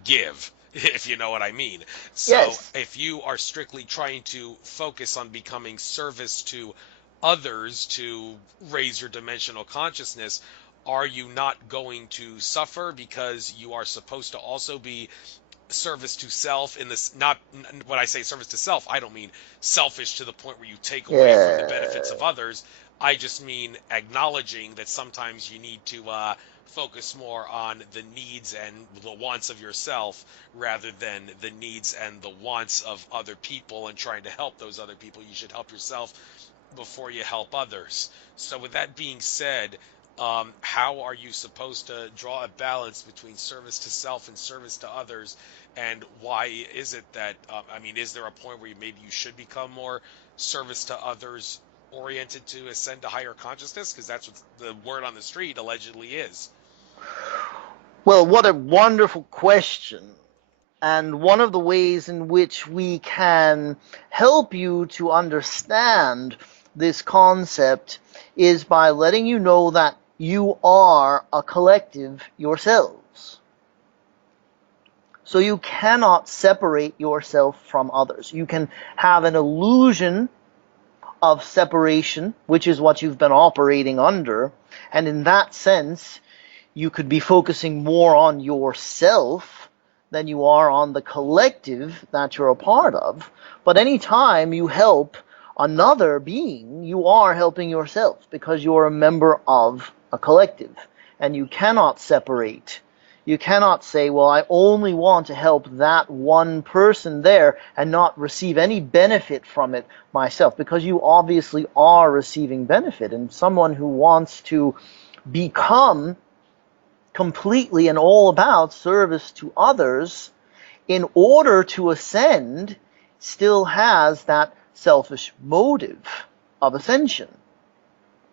give, if you know what I mean. So if you are strictly trying to focus on becoming service to others to raise your dimensional consciousness, are you not going to suffer because you are supposed to also be service to self in this? Not when I say service to self, I don't mean selfish to the point where you take away from the benefits of others. I just mean acknowledging that sometimes you need to focus more on the needs and the wants of yourself rather than the needs and the wants of other people, and trying to help those other people. You should help yourself before you help others. So with that being said, how are you supposed to draw a balance between service to self and service to others? And why is it that, is there a point where maybe you should become more service to others oriented to ascend to higher consciousness? Because that's what the word on the street allegedly is. Well, what a wonderful question. And one of the ways in which we can help you to understand this concept is by letting you know that you are a collective yourselves. So you cannot separate yourself from others. You can have an illusion of separation, which is what you've been operating under, and in that sense, you could be focusing more on yourself than you are on the collective that you're a part of. But anytime you help another being, you are helping yourself, because you're a member of a collective, and you cannot separate. You cannot say, well, I only want to help that one person there and not receive any benefit from it myself, because you obviously are receiving benefit. And someone who wants to become completely and all about service to others in order to ascend still has that selfish motive of ascension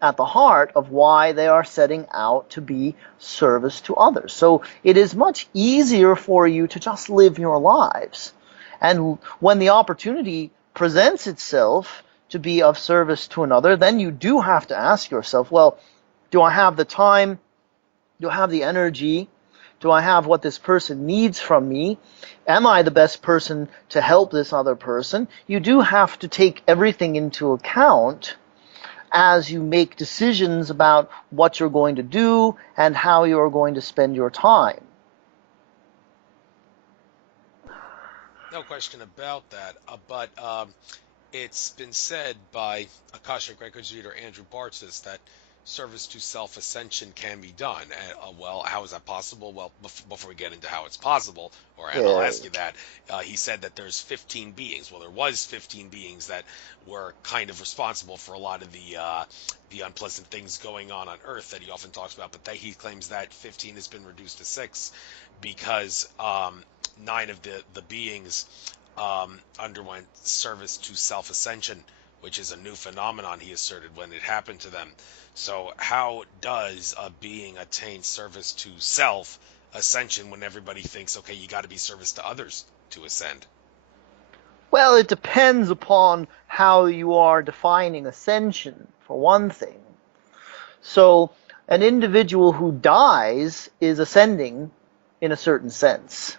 at the heart of why they are setting out to be service to others. So it is much easier for you to just live your lives. And when the opportunity presents itself to be of service to another, then you do have to ask yourself, well, do I have the time? Do I have the energy? Do I have what this person needs from me? Am I the best person to help this other person? You do have to take everything into account as you make decisions about what you're going to do and how you're going to spend your time. No question about that. But it's been said by Akashic Records reader Andrew Bartzis that service to self-ascension can be done. Well, how is that possible? Well, before we get into how it's possible, and I'll ask you that, he said that there's 15 beings. Well, there was 15 beings that were kind of responsible for a lot of the unpleasant things going on Earth that he often talks about, but he claims that 15 has been reduced to 6 because 9 of the beings underwent service to self-ascension which is a new phenomenon, he asserted, when it happened to them. So how does a being attain service to self ascension when everybody thinks, okay, you got to be service to others to ascend? Well, it depends upon how you are defining ascension, for one thing. So, an individual who dies is ascending in a certain sense.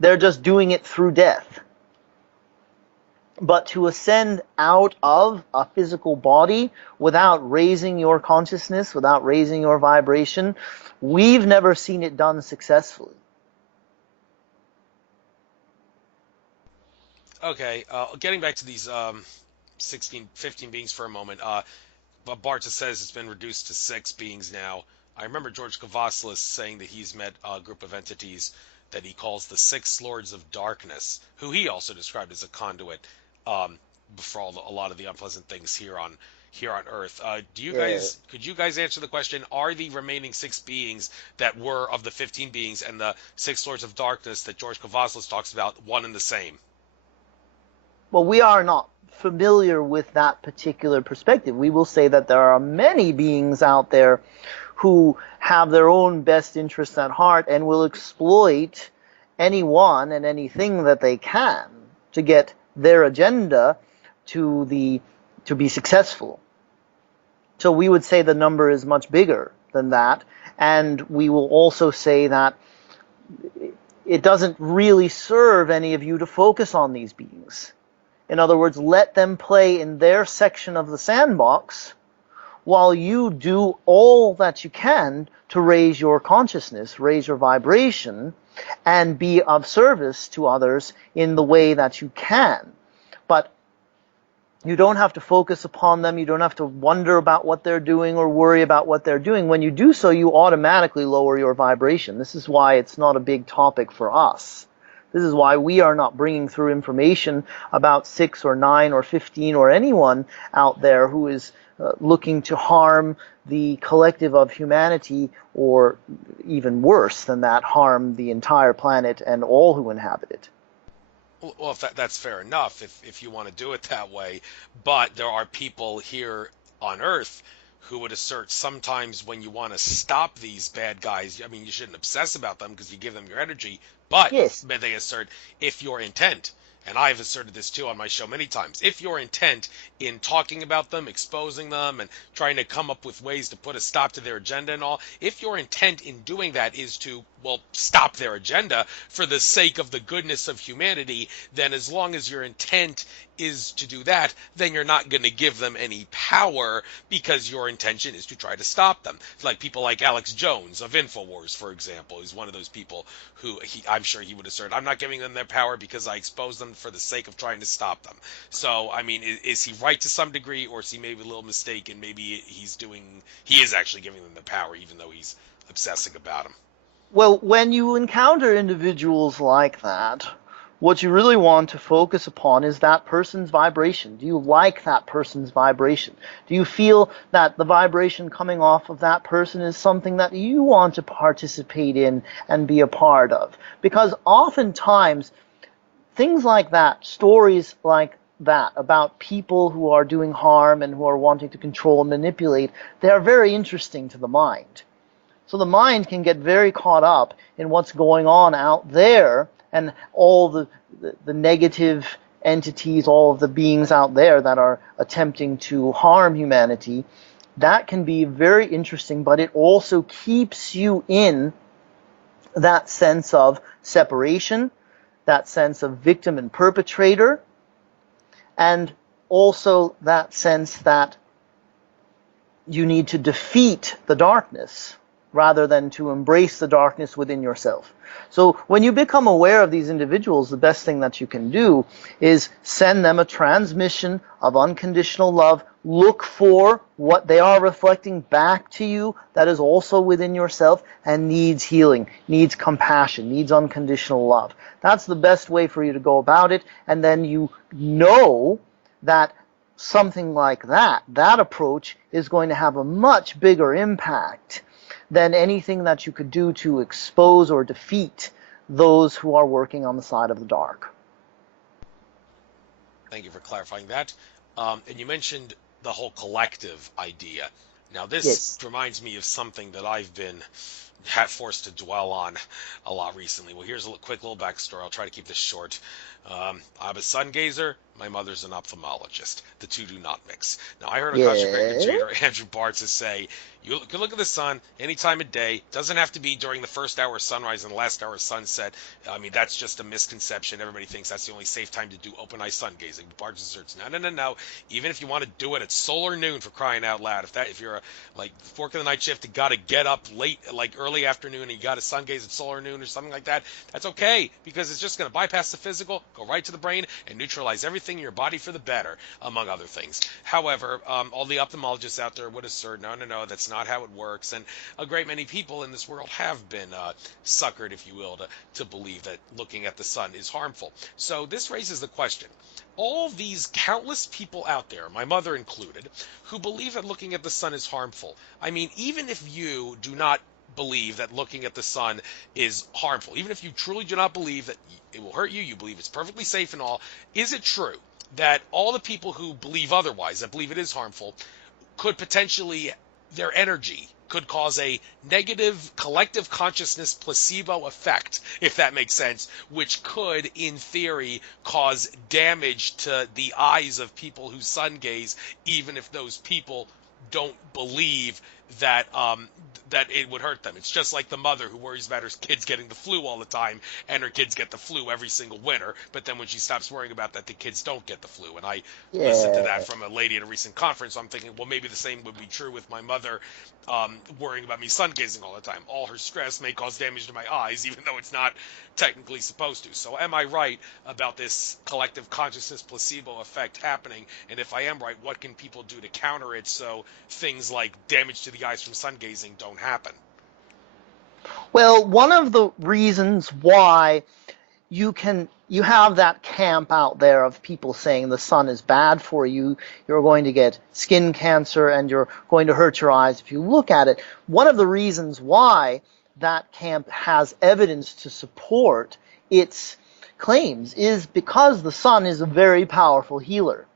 They're just doing it through death. But to ascend out of a physical body without raising your consciousness, without raising your vibration, we've never seen it done successfully. Okay, getting back to these 15 beings for a moment. But Barta says it's been reduced to 6 beings now. I remember George Kavaslis saying that he's met a group of entities that he calls the 6 Lords of Darkness, who he also described as a conduit for a lot of the unpleasant things here on Earth. Could you guys answer the question? Are the remaining 6 beings that were of the 15 beings and the 6 Lords of Darkness that George Kavaslis talks about one and the same? Well, we are not familiar with that particular perspective. We will say that there are many beings out there who have their own best interests at heart and will exploit anyone and anything that they can to get their agenda to be successful. So we would say the number is much bigger than that, and we will also say that it doesn't really serve any of you to focus on these beings. In other words, let them play in their section of the sandbox while you do all that you can to raise your consciousness, raise your vibration, and be of service to others in the way that you can. But you don't have to focus upon them. You don't have to wonder about what they're doing or worry about what they're doing. When you do so, you automatically lower your vibration. This is why it's not a big topic for us. This is why we are not bringing through information about 6 or 9 or 15 or anyone out there who is looking to harm the collective of humanity, or even worse than that, harm the entire planet and all who inhabit it. Well, if that's fair enough, if you want to do it that way. But there are people here on Earth who would assert sometimes when you want to stop these bad guys, I mean, you shouldn't obsess about them because you give them your energy, but Yes. they assert if your intent, and I've asserted this too on my show many times, if your intent in talking about them, exposing them, and trying to come up with ways to put a stop to their agenda and all, if your intent in doing that is to, well, stop their agenda for the sake of the goodness of humanity, then as long as your intent is to do that, then you're not going to give them any power because your intention is to try to stop them. It's like people like Alex Jones of InfoWars, for example, is one of those people who I'm sure he would assert, I'm not giving them their power because I expose them for the sake of trying to stop them. So, I mean, is he right to some degree, or is he maybe a little mistaken? Maybe he is actually giving them the power, even though he's obsessing about them. Well, when you encounter individuals like that, what you really want to focus upon is that person's vibration. Do you like that person's vibration? Do you feel that the vibration coming off of that person is something that you want to participate in and be a part of? Because oftentimes, things like that, stories like that, about people who are doing harm and who are wanting to control and manipulate, they are very interesting to the mind. So the mind can get very caught up in what's going on out there and all the negative entities, all of the beings out there that are attempting to harm humanity. That can be very interesting, but it also keeps you in that sense of separation, that sense of victim and perpetrator, and also that sense that you need to defeat the darkness rather than to embrace the darkness within yourself. So when you become aware of these individuals, the best thing that you can do is send them a transmission of unconditional love. Look for what they are reflecting back to you that is also within yourself and needs healing, needs compassion, needs unconditional love. That's the best way for you to go about it. And then you know that something like that approach is going to have a much bigger impact than anything that you could do to expose or defeat those who are working on the side of the dark. Thank you for clarifying that. And you mentioned the whole collective idea. Now, this Yes. reminds me of something that I've been forced to dwell on a lot recently. Well, here's a quick little backstory. I'll try to keep this short. I'm a sun gazer. My mother's an ophthalmologist. The two do not mix. Now, I heard Akashic Records Yeah. reader Andrew Bartz say, you can look at the sun any time of day. Doesn't have to be during the first hour of sunrise and the last hour of sunset. I mean, that's just a misconception. Everybody thinks that's the only safe time to do open eye sun gazing. But Bartz asserts, no. Even if you want to do it at solar noon, for crying out loud, if you're like fork of the night shift, you got to get up late, like early afternoon, and you got to sun gaze at solar noon or something like that. That's okay, because it's just going to bypass the physical, go right to the brain, and neutralize everything in your body for the better, among other things. However, all the ophthalmologists out there would assert, no, that's not how it works. And a great many people in this world have been suckered, if you will, to believe that looking at the sun is harmful. So this raises the question. All these countless people out there, my mother included, who believe that looking at the sun is harmful. I mean, even if you do not believe that looking at the sun is harmful, even if you truly do not believe that it will hurt you, you believe it's perfectly safe and all, is it true that all the people who believe otherwise, that believe it is harmful, could potentially, their energy could cause a negative collective consciousness placebo effect, if that makes sense, which could, in theory, cause damage to the eyes of people who sun gaze, even if those people don't believe that that it would hurt them. It's just like the mother who worries about her kids getting the flu all the time, and her kids get the flu every single winter, but then when she stops worrying about that, the kids don't get the flu. And I listened to that Yeah. from a lady at a recent conference. So I'm thinking, well, maybe the same would be true with my mother worrying about me sun gazing all the time. All her stress may cause damage to my eyes, even though it's not technically supposed to. So am I right about this collective consciousness placebo effect happening? And if I am right, what can people do to counter it so things like damage to the eyes from sun gazing don't happen? Well, one of the reasons why you have that camp out there of people saying the sun is bad for you, you're going to get skin cancer and you're going to hurt your eyes if you look at it. One of the reasons why that camp has evidence to support its claims is because the sun is a very powerful healer.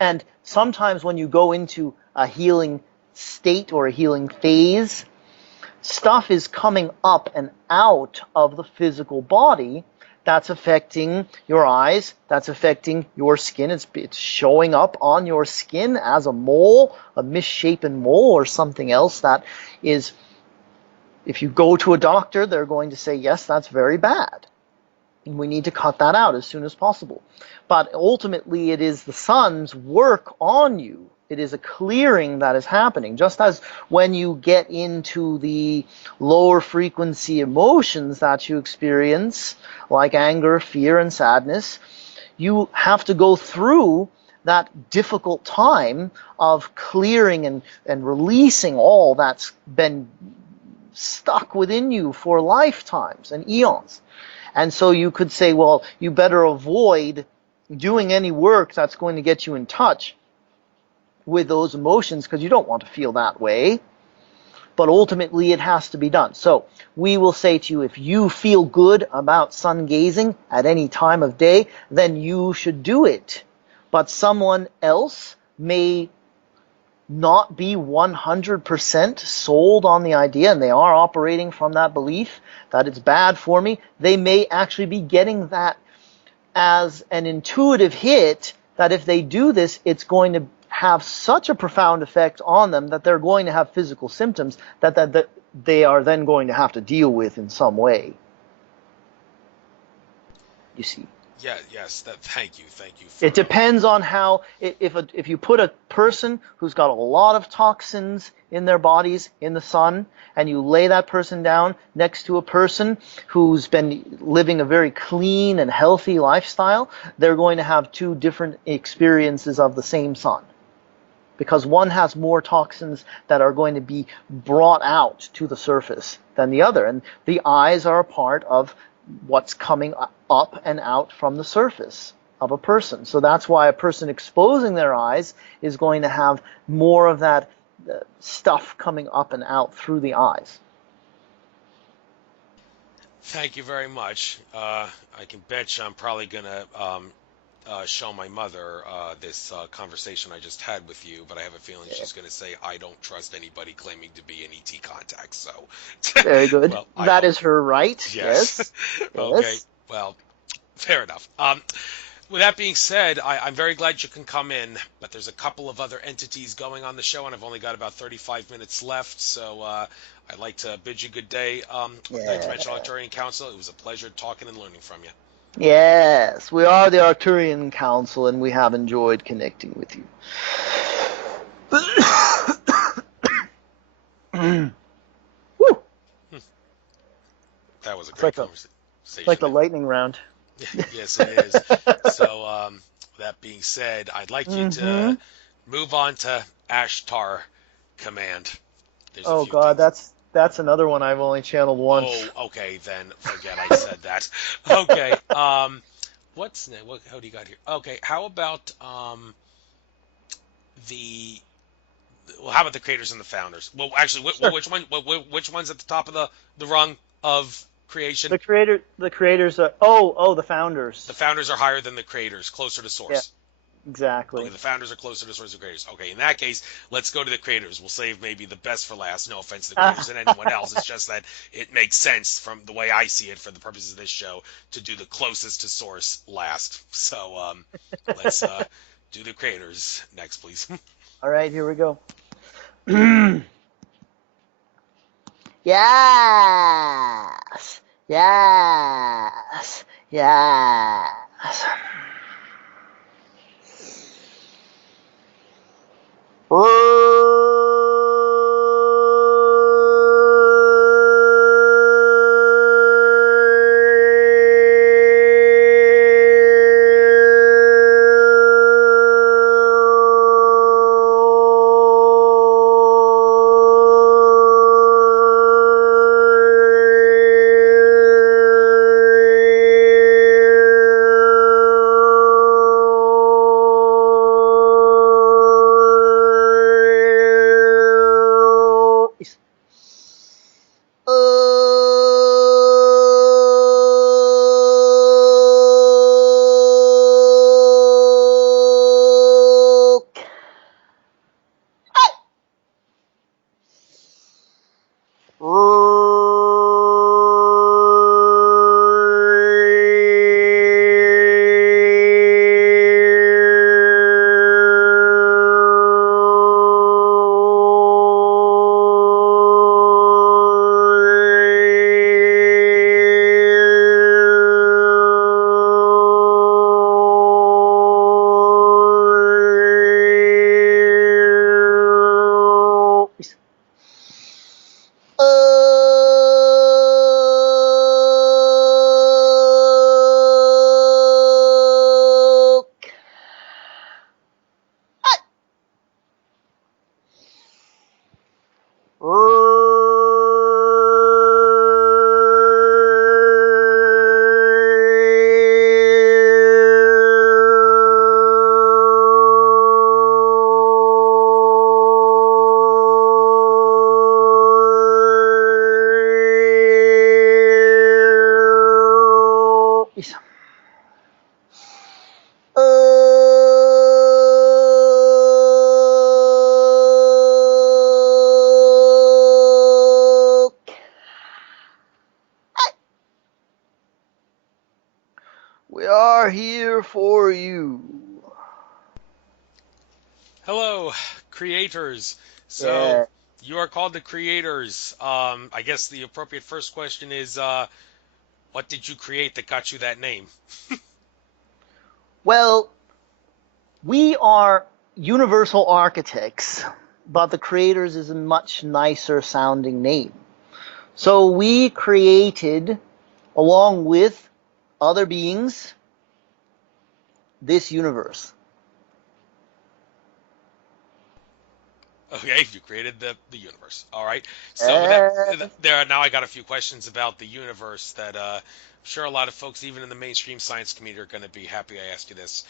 And sometimes when you go into a healing state or a healing phase, stuff is coming up and out of the physical body that's affecting your eyes, that's affecting your skin. It's showing up on your skin as a mole, a misshapen mole, or something else that is, if you go to a doctor, they're going to say, yes, that's very bad. And we need to cut that out as soon as possible. But ultimately, it is the sun's work on you. It is a clearing that is happening. Just as when you get into the lower frequency emotions that you experience, like anger, fear, and sadness, you have to go through that difficult time of clearing and releasing all that's been stuck within you for lifetimes and eons. And so you could say, well, you better avoid doing any work that's going to get you in touch with those emotions because you don't want to feel that way. But ultimately, it has to be done. So we will say to you, if you feel good about sun gazing at any time of day, then you should do it. But someone else may not be 100% sold on the idea, and they are operating from that belief that it's bad for me. They may actually be getting that as an intuitive hit that if they do this, it's going to have such a profound effect on them that they're going to have physical symptoms that they are then going to have to deal with in some way. You see. Yeah, yes. Thank you for. It depends on how, if you put a person who's got a lot of toxins in their bodies in the sun, and you lay that person down next to a person who's been living a very clean and healthy lifestyle, they're going to have two different experiences of the same sun. Because one has more toxins that are going to be brought out to the surface than the other. And the eyes are a part of what's coming up and out from the surface of a person. So that's why a person exposing their eyes is going to have more of that stuff coming up and out through the eyes. Thank you very much. I can bet you I'm probably going to show my mother this conversation I just had with you, but I have a feeling she's going to say I don't trust anybody claiming to be an ET contact. So, Very good. well, I That hope is her right. yes. Yes. Okay, Yes. well, fair enough. With that being said, I'm very glad you can come in, but there's a couple of other entities going on the show, and I've only got about 35 minutes left, so I'd like to bid you good day. Dimensional Yeah. Arcturian Council, it was a pleasure talking and learning from you. Yes. We are the Arcturian Council, and we have enjoyed connecting with you. Woo. That was a It's great like conversation. it's like the lightning round. Yes, it is. So, that being said, I'd like you to Mm-hmm. move on to Ashtar Command. There's a Oh few God, things. that's another one I've only channeled once. Oh, okay, then forget I said that. Okay, what's next? How do you got here? Okay, how about the well, how about the creators and the founders? Well, actually, Sure. which one's at the top of the rung of creation? The creators are. Oh, the The founders. founders are higher than the creators, closer to Yeah, source. Okay, exactly. the founders are closer to source than creators. Okay, in that case, let's go to the creators. We'll save maybe the best for last. No offense to the creators and anyone else. It's just that it makes sense from the way I see it for the purposes of this show to do the closest to source last. So let's do the creators next, please. All right, here we go. Yes, yes, yes. We are here for you. Hello, creators. So Yeah. you are called the creators. I guess the appropriate first question is, what did you create that got you that name? Well, we are universal architects, but the creators is a much nicer sounding name. So we created, along with other beings, this universe. Okay, you created the universe. All right. So with that, there now I got a few questions about the universe that I'm sure a lot of folks, even in the mainstream science community, are going to be happy I asked you this.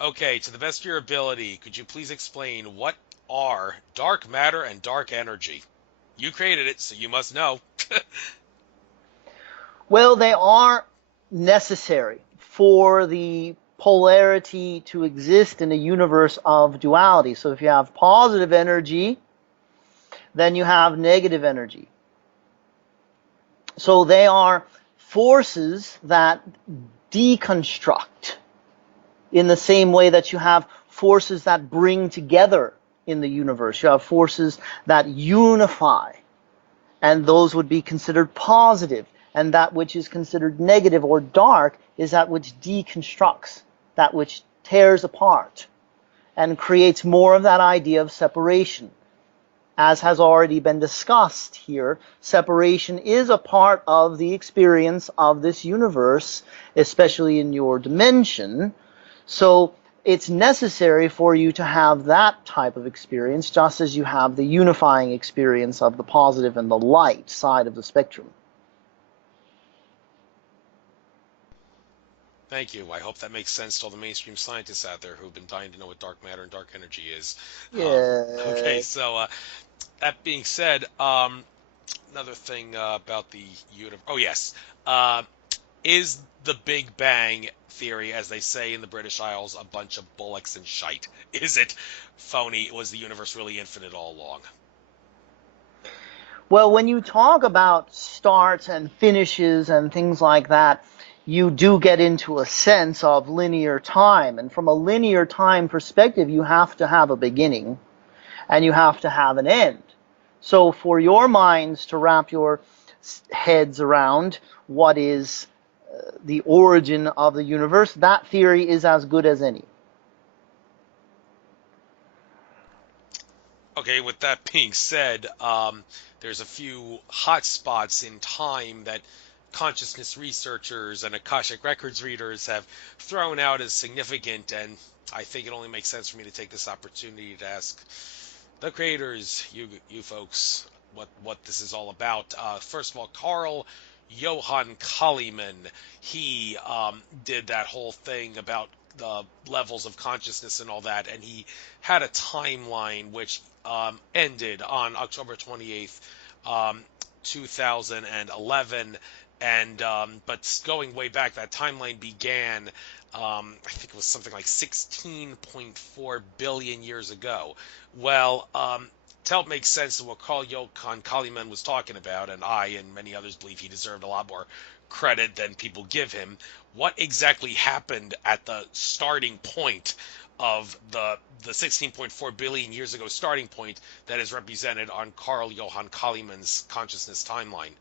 Okay, to the best of your ability, could you please explain what are dark matter and dark energy? You created it, so you must know. Well, they are necessary for the polarity to exist in a universe of duality. So if you have positive energy, then you have negative energy. So they are forces that deconstruct in the same way that you have forces that bring together in the universe. You have forces that unify, and those would be considered positive, and that which is considered negative or dark is that which deconstructs, that which tears apart and creates more of that idea of separation. As has already been discussed here, separation is a part of the experience of this universe, especially in your dimension. So it's necessary for you to have that type of experience, just as you have the unifying experience of the positive and the light side of the spectrum. Thank you. I hope that makes sense to all the mainstream scientists out there who've been dying to know what dark matter and dark energy is. Okay, so that being said, another thing about the universe. Oh, yes. Is the Big Bang theory, as they say in the British Isles, a bunch of bullocks and shite? Is it phony? Was the universe really infinite all along? Well, when you talk about starts and finishes and things like that, you do get into a sense of linear time. And from a linear time perspective, you have to have a beginning and you have to have an end. So for your minds to wrap your heads around what is the origin of the universe, that theory is as good as any. Okay, with that being said, there's a few hot spots in time that consciousness researchers and Akashic Records readers have thrown out as significant, and I think it only makes sense for me to take this opportunity to ask the creators, you folks, what this is all about. First of all, Carl Johann Kalimann, he did that whole thing about the levels of consciousness and all that, and he had a timeline which ended on October 28th, 2011, and but going way back, that timeline began, I think it was something like 16.4 billion years ago. Well, to help make sense of what Carl Johann Kalimann was talking about, and I and many others believe he deserved a lot more credit than people give him, what exactly happened at the starting point of the 16.4 billion years ago starting point that is represented on Carl Johann Kalimann's consciousness timeline?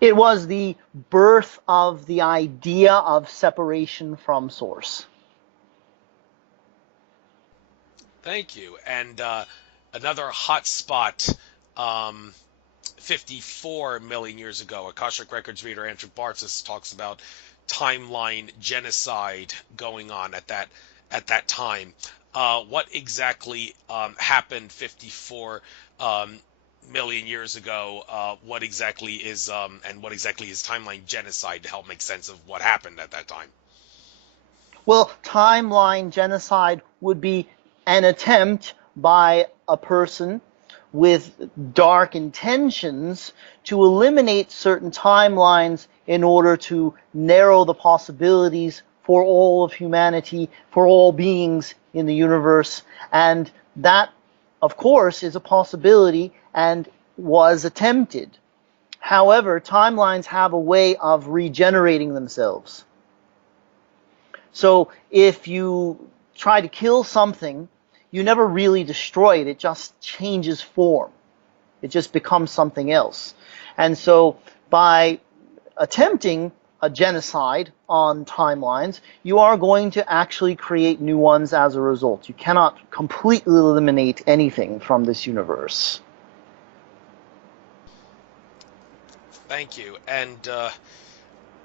It was the birth of the idea of separation from source. Thank you. And another hot spot, 54 million years ago, Akashic Records reader Andrew Bartzis talks about timeline genocide going on at that time. What exactly happened 54 million years ago? What exactly is timeline genocide, to help make sense of what happened at that time? Well, timeline genocide would be an attempt by a person with dark intentions to eliminate certain timelines in order to narrow the possibilities for all of humanity, for all beings in the universe. And that, of course, is a possibility and was attempted. However, timelines have a way of regenerating themselves. So if you try to kill something, you never really destroy it. It just changes form. It just becomes something else. And so by attempting a genocide on timelines, you are going to actually create new ones as a result. You cannot completely eliminate anything from this universe. Thank you. And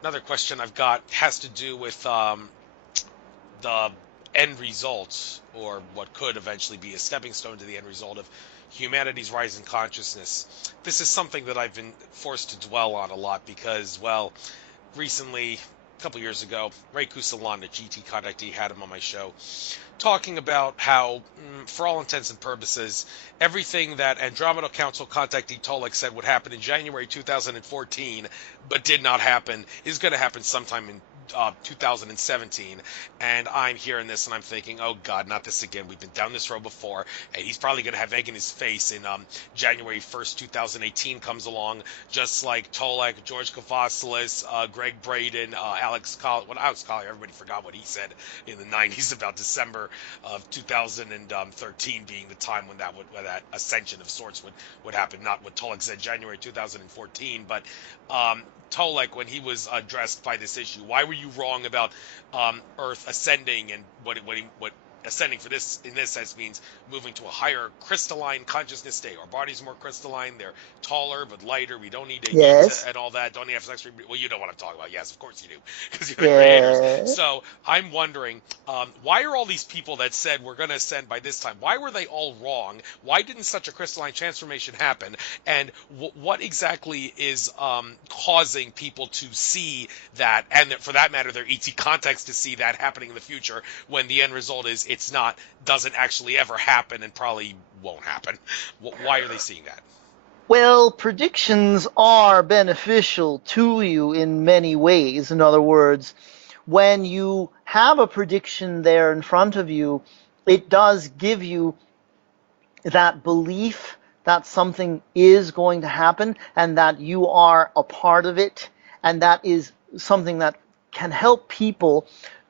another question I've got has to do with the end result, or what could eventually be a stepping stone to the end result of humanity's rise in consciousness. This is something that I've been forced to dwell on a lot because, well, recently, a couple years ago, Ray Kusalan, a GT contactee, had him on my show, talking about how, for all intents and purposes, everything that Andromeda Council contactee Tolek said would happen in January 2014, but did not happen, is going to happen sometime in 2017, and I'm hearing this and I'm thinking, oh God, not this again. We've been down this road before, and he's probably going to have egg in his face in January 1st, 2018 comes along, just like Tolek, George Kavasilis, Greg Braden, Alex Collier, everybody forgot what he said in the 90s about December of 2013 being the time when that ascension of sorts would happen, not what Tolek said, January 2014, but Tolek, when he was addressed by this issue, why were you wrong about Earth ascending, and what ascending for this in this sense means moving to a higher crystalline consciousness state. Our body's more crystalline, they're taller but lighter, we don't need to eat and all that, don't need to have sex. Well, you know what I'm talking about. Yes, of course you do, because you're the creators. So I'm wondering, why are all these people that said we're going to ascend by this time, why were they all wrong? Why didn't such a crystalline transformation happen? And what exactly is causing people to see that, and for that matter their ET context to see that happening in the future, when the end result is doesn't actually ever happen and probably won't happen? Why are they seeing that? Well, predictions are beneficial to you in many ways. In other words, when you have a prediction there in front of you, it does give you that belief that something is going to happen and that you are a part of it, and that is something that can help people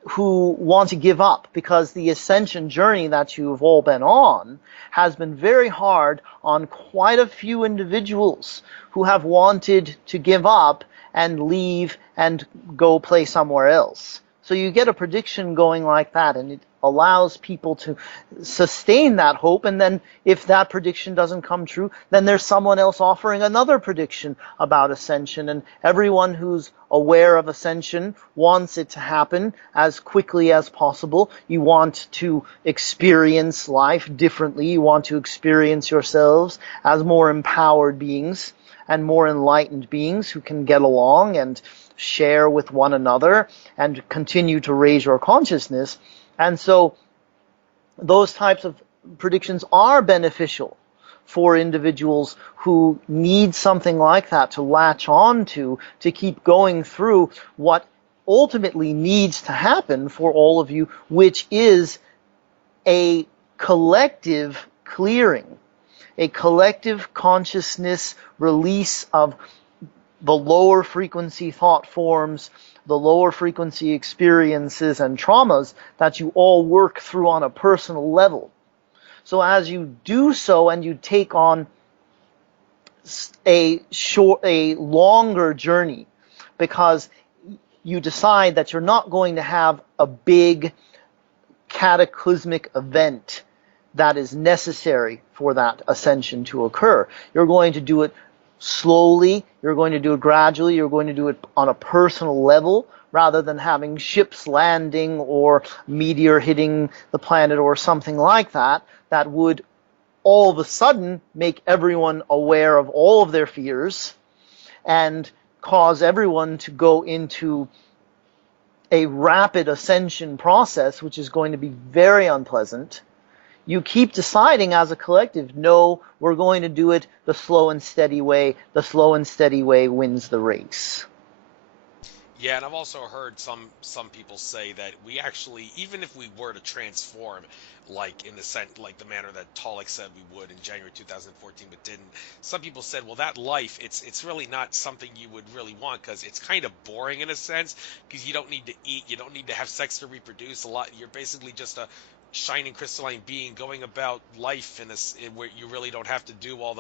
who want to give up, because the ascension journey that you've all been on has been very hard on quite a few individuals who have wanted to give up and leave and go play somewhere else. So you get a prediction going like that, and it allows people to sustain that hope, and then if that prediction doesn't come true, then there's someone else offering another prediction about ascension, and everyone who's aware of ascension wants it to happen as quickly as possible. You want to experience life differently. You want to experience yourselves as more empowered beings and more enlightened beings who can get along and share with one another and continue to raise your consciousness. And so those types of predictions are beneficial for individuals who need something like that to latch on to keep going through what ultimately needs to happen for all of you, which is a collective clearing, a collective consciousness release of the lower frequency thought forms, the lower frequency experiences and traumas that you all work through on a personal level. So as you do so and you take on a longer journey, because you decide that you're not going to have a big cataclysmic event that is necessary for that ascension to occur. You're going to do it slowly, you're going to do it gradually, you're going to do it on a personal level, rather than having ships landing or meteor hitting the planet or something like that, that would all of a sudden make everyone aware of all of their fears and cause everyone to go into a rapid ascension process, which is going to be very unpleasant. You keep deciding as a collective, no, we're going to do it the slow and steady way. The slow and steady way wins the race. Yeah, and I've also heard some people say that we actually, even if we were to transform, like in the sense, like the manner that Tolek said we would in January 2014, but didn't. Some people said, well, that life, it's really not something you would really want, because it's kind of boring in a sense, because you don't need to eat, you don't need to have sex to reproduce a lot. You're basically just a shining crystalline being going about life in where you really don't have to do all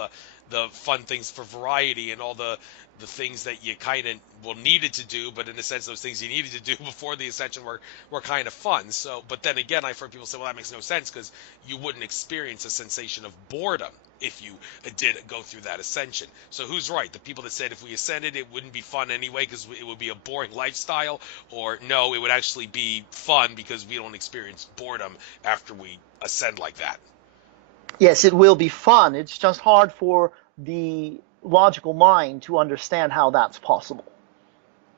the fun things for variety and all the things that you kind of needed to do, but in a sense those things you needed to do before the ascension were kind of fun. So, but then again, I've heard people say, well, that makes no sense, because you wouldn't experience a sensation of boredom if you did go through that ascension. So who's right? The people that said if we ascended it wouldn't be fun anyway because it would be a boring lifestyle, or no, it would actually be fun because we don't experience boredom after we ascend like that? Yes, it will be fun. It's just hard for the logical mind to understand how that's possible.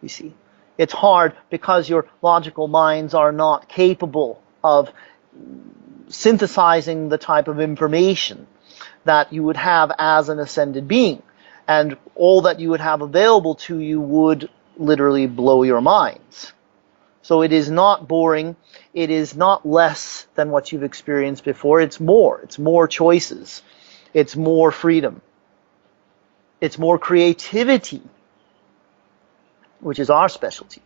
You see, it's hard because your logical minds are not capable of synthesizing the type of information that you would have as an ascended being, and all that you would have available to you would literally blow your minds. So it is not boring. It is not less than what you've experienced before. It's more. It's more choices. It's more freedom. It's more creativity, which is our specialty.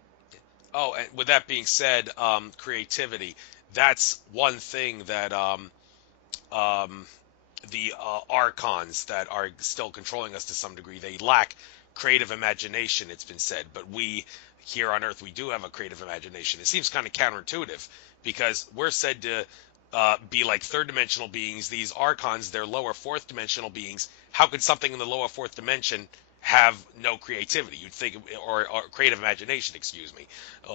Oh, and with that being said, creativity. That's one thing that the archons that are still controlling us to some degree, they lack creative imagination, it's been said. But we here on Earth, we do have a creative imagination. It seems kind of counterintuitive because we're said to be like third dimensional beings. These archons, they're lower fourth dimensional beings. How could something in the lower fourth dimension have no creativity? You'd think, or creative imagination, excuse me.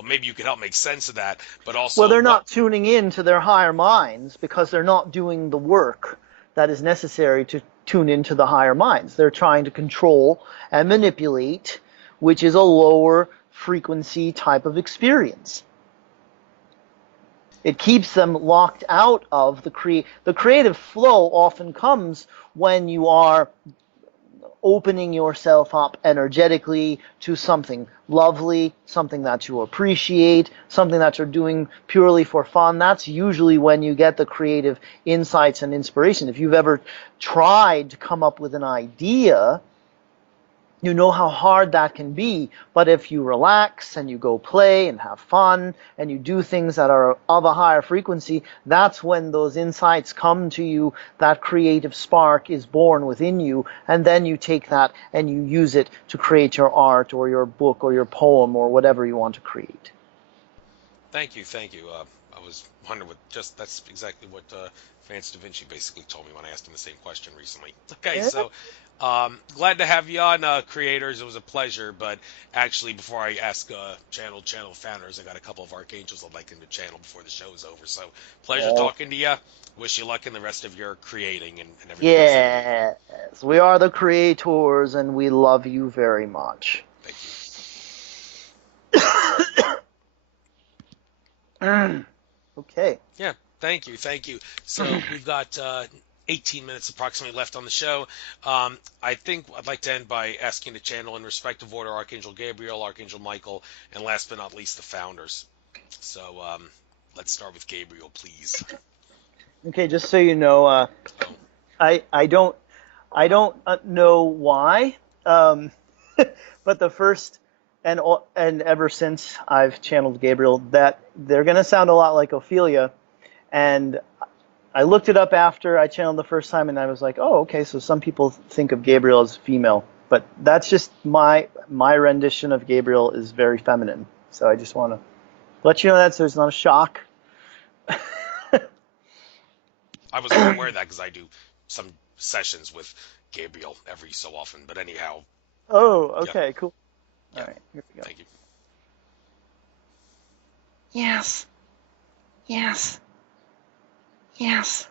Maybe you could help make sense of that. But also, Well, they're not tuning in to their higher minds because they're not doing the work that is necessary to tune into the higher minds. They're trying to control and manipulate, which is a lower frequency type of experience. It keeps them locked out of the creative flow. Often comes when you are opening yourself up energetically to something lovely, something that you appreciate, something that you're doing purely for fun. That's usually when you get the creative insights and inspiration. If you've ever tried to come up with an idea, you know how hard that can be. But if you relax and you go play and have fun and you do things that are of a higher frequency, that's when those insights come to you. That creative spark is born within you. And then you take that and you use it to create your art or your book or your poem or whatever you want to create. Thank you, thank you. I was wondering that's exactly what Vance Da Vinci basically told me when I asked him the same question recently. Okay, Yeah. so glad to have you on, creators. It was a pleasure. But actually, before I ask channel founders, I got a couple of archangels I'd like them to channel before the show's over. So pleasure talking to you. Wish you luck in the rest of your creating and everything else. Yes, we are the creators and we love you very much. Thank you. Okay. Yeah, thank you. So we've got 18 minutes approximately left on the show. I think I'd like to end by asking the channel in respective order: Archangel Gabriel, Archangel Michael, and last but not least, the founders. So let's start with Gabriel, please. Okay, just so you know, I don't know why, but the first and ever since I've channeled Gabriel, that they're gonna sound a lot like Ophelia, and I looked it up after I channeled the first time, and I was like, oh, okay, so some people think of Gabriel as female, but that's just my rendition of Gabriel is very feminine. So I just want to let you know that so it's not a shock. I was aware of that because I do some sessions with Gabriel every so often. But anyhow. Oh, okay, yeah. Cool. Yeah. All right, here we go. Thank you. Yes. Yes. Yes.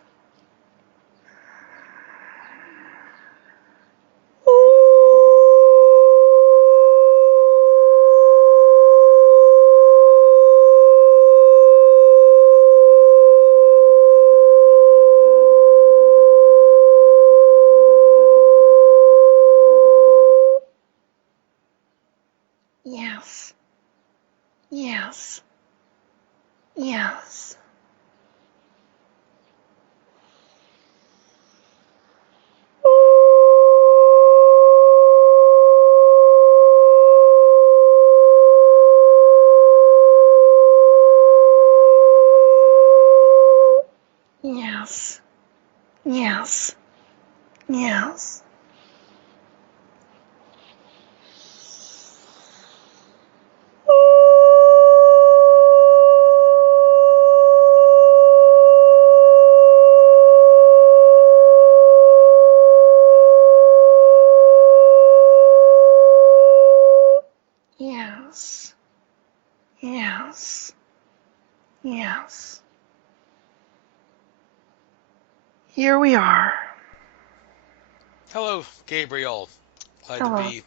Yes. Yes. Yes. Yes. Yes. Yes. Yes. Yes. Yes. Here we are. Hello, Gabriel. Glad Hello. to be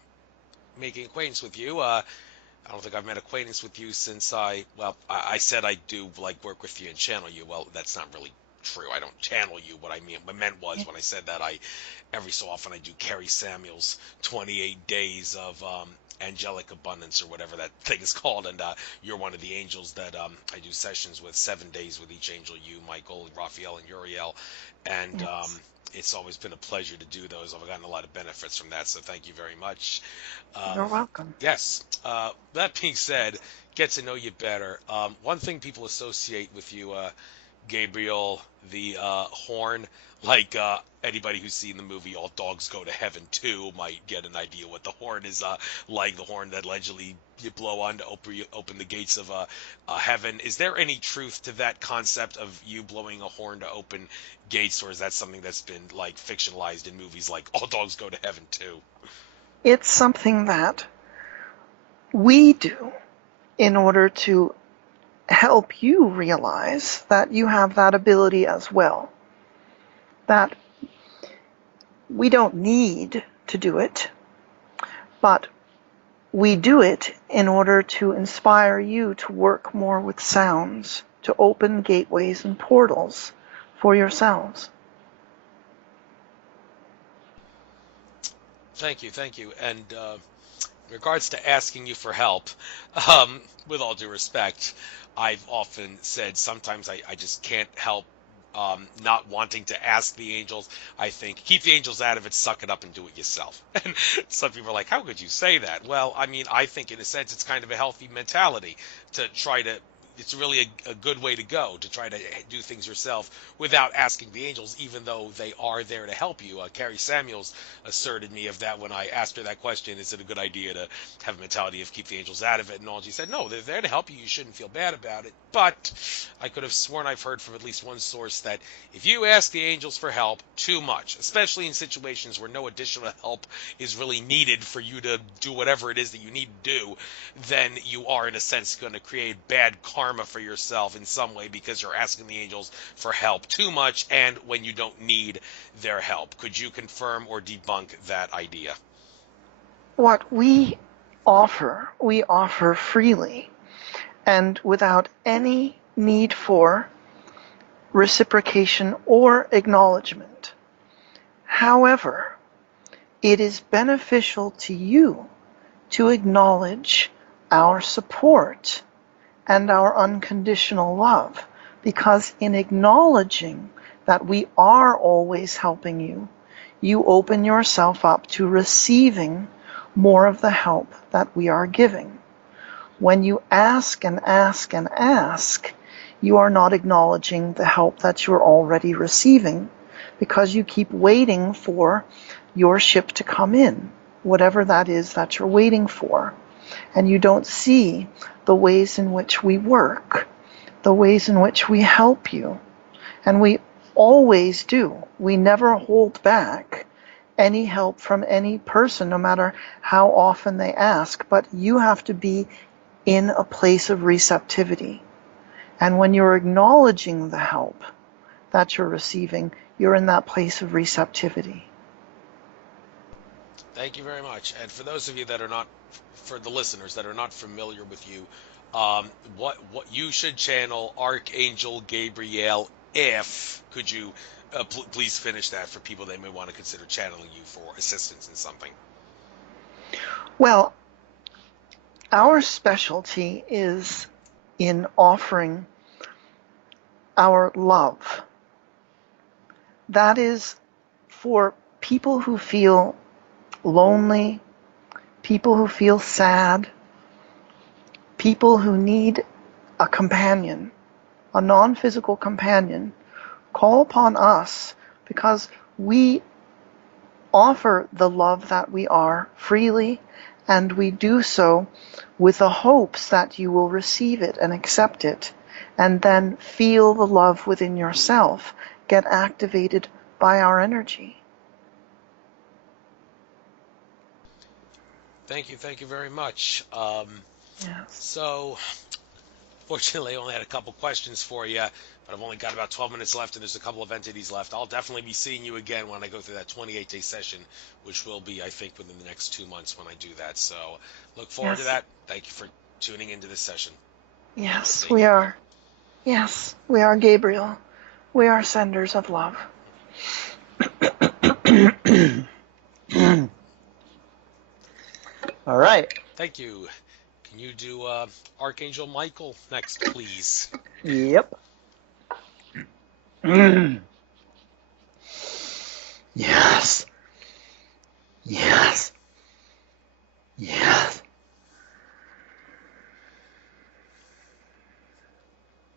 making acquaintance with you. I don't think I've met acquaintance with you since I said I do like work with you and channel you. Well, that's not really true. I don't channel you. What I meant was when I said that, every so often I do Carrie Samuel's 28 days of angelic abundance or whatever that thing is called, and you're one of the angels that I do sessions with, 7 days with each angel, you, Michael, Raphael, and Uriel, and Yes. it's always been a pleasure to do those. I've gotten a lot of benefits from that, so thank you very much. You're welcome. Yes. That being said, get to know you better. One thing people associate with you, Gabriel, the horn, like anybody who's seen the movie All Dogs Go to Heaven 2 might get an idea what the horn is like, the horn that allegedly you blow on to open the gates of heaven. Is there any truth to that concept of you blowing a horn to open gates, or is that something that's been like fictionalized in movies like All Dogs Go to Heaven 2? It's something that we do in order to help you realize that you have that ability as well. That we don't need to do it, but we do it in order to inspire you to work more with sounds, to open gateways and portals for yourselves. Thank you, thank you. And in regards to asking you for help, with all due respect, I've often said sometimes I just can't help not wanting to ask the angels. I think keep the angels out of it, suck it up, and do it yourself. And some people are like, how could you say that? Well, I mean, I think in a sense it's kind of a healthy mentality to try to. It's really a good way to go, to try to do things yourself without asking the angels, even though they are there to help you. Carrie Samuels asserted me of that when I asked her that question. Is it a good idea to have a mentality of keep the angels out of it? And all she said, no, they're there to help you. You shouldn't feel bad about it. But I could have sworn I've heard from at least one source that if you ask the angels for help too much, especially in situations where no additional help is really needed for you to do whatever it is that you need to do, then you are in a sense going to create bad karma for yourself in some way because you're asking the angels for help too much and when you don't need their help. Could you confirm or debunk that idea? What we offer freely and without any need for reciprocation or acknowledgement. However, it is beneficial to you to acknowledge our support and our unconditional love, because in acknowledging that we are always helping you, you open yourself up to receiving more of the help that we are giving. When you ask and ask and ask, you are not acknowledging the help that you're already receiving, because you keep waiting for your ship to come in, whatever that is that you're waiting for. And you don't see the ways in which we work, the ways in which we help you. And we always do. We never hold back any help from any person, no matter how often they ask. But you have to be in a place of receptivity. And when you're acknowledging the help that you're receiving, you're in that place of receptivity. Thank you very much. And for those of you that are not, for the listeners that are not familiar with you, what you should channel Archangel Gabriel. If could you please finish that for people that may want to consider channeling you for assistance in something? Well, our specialty is in offering our love. That is for people who feel lonely, people who feel sad, people who need a companion, a non-physical companion. Call upon us, because we offer the love that we are freely, and we do so with the hopes that you will receive it and accept it, and then feel the love within yourself get activated by our energy. Thank you very much. Yes. So, fortunately, I only had a couple questions for you, but I've only got about 12 minutes left, and there's a couple of entities left. I'll definitely be seeing you again when I go through that 28-day session, which will be, I think, within the next 2 months when I do that. So, look forward to that. Thank you for tuning into this session. Yes, we are. Yes, we are, Gabriel. We are senders of love. All right. Thank you. Can you do Archangel Michael next, please? Yep. Yes. Yes. Yes.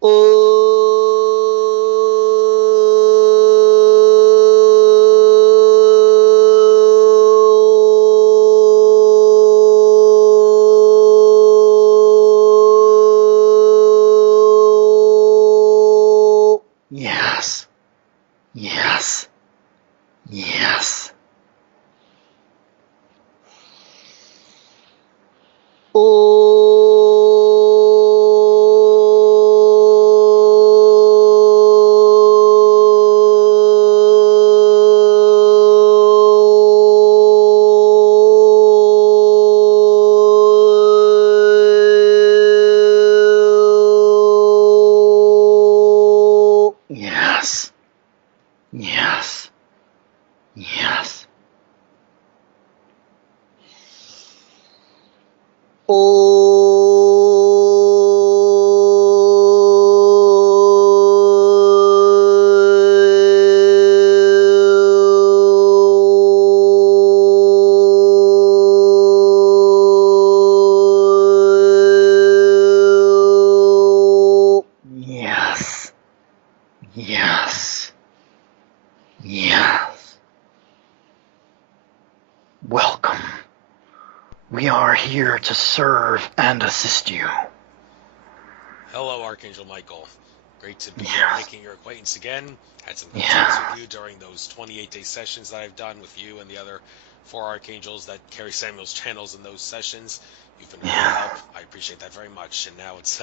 Oh. Yes. Yes. Yes. Oh. Yes. Yes. Yes. Oh. Yes. Yes. Yes. Welcome. We are here to serve and assist you. Hello, Archangel Michael. Great to be Yes. making your acquaintance again. Had some good Yeah. times with you during those 28-day sessions that I've done with you and the other 4 archangels that carry Samuel's channels in those sessions. You've been a great help. I appreciate that very much. And now it's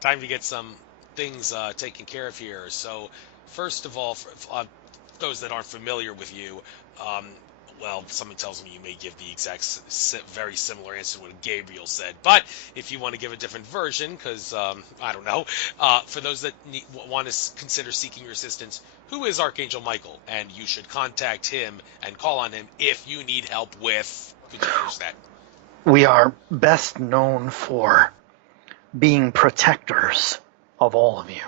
time to get some things taken care of here. So, first of all, for those that aren't familiar with you, well, someone tells me you may give the exact very similar answer to what Gabriel said. But if you want to give a different version, because I don't know, for those that want to consider seeking your assistance, who is Archangel Michael? And you should contact him and call on him if you need help with. Could you finish that? We are best known for being protectors of all of you.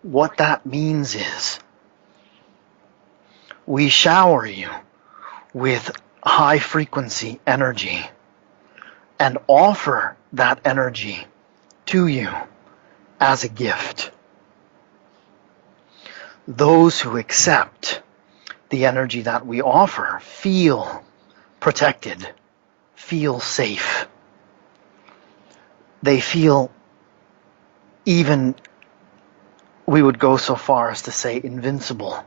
What that means is we shower you with high frequency energy and offer that energy to you as a gift. Those who accept the energy that we offer feel protected, feel safe. They feel, even we would go so far as to say, invincible,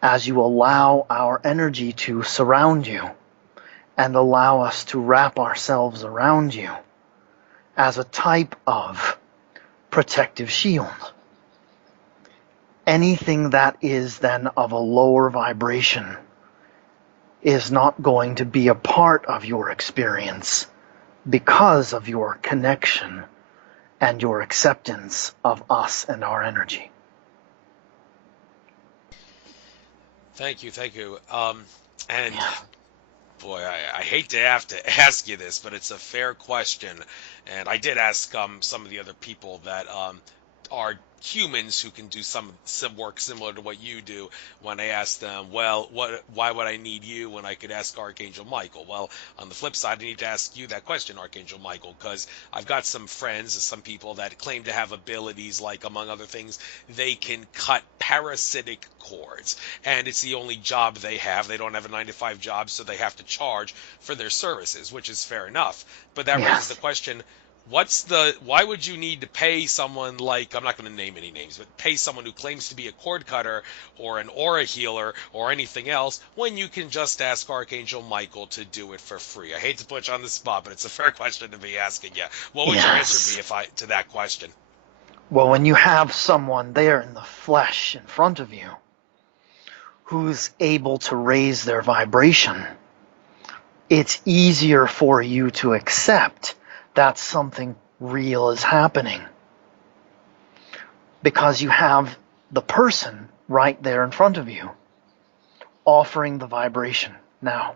as you allow our energy to surround you and allow us to wrap ourselves around you as a type of protective shield. Anything that is then of a lower vibration is not going to be a part of your experience because of your connection and your acceptance of us and our energy. Thank you. And boy, I hate to have to ask you this, but it's a fair question. And I did ask some of the other people that are humans who can do some work similar to what you do, when I asked them, well, why would I need you when I could ask Archangel Michael? Well, on the flip side, I need to ask you that question, Archangel Michael, because I've got some friends, some people that claim to have abilities like, among other things, they can cut parasitic cords, and it's the only job they have. They don't have a 9-to-5 job, so they have to charge for their services, which is fair enough. But that raises the question, why would you need to pay someone like, I'm not going to name any names, but pay someone who claims to be a cord cutter or an aura healer or anything else when you can just ask Archangel Michael to do it for free? I hate to put you on the spot, but it's a fair question to be asking you. What would your answer be to that question? Well, when you have someone there in the flesh in front of you who's able to raise their vibration, it's easier for you to accept that something real is happening. because you have the person right there in front of you offering the vibration. Now,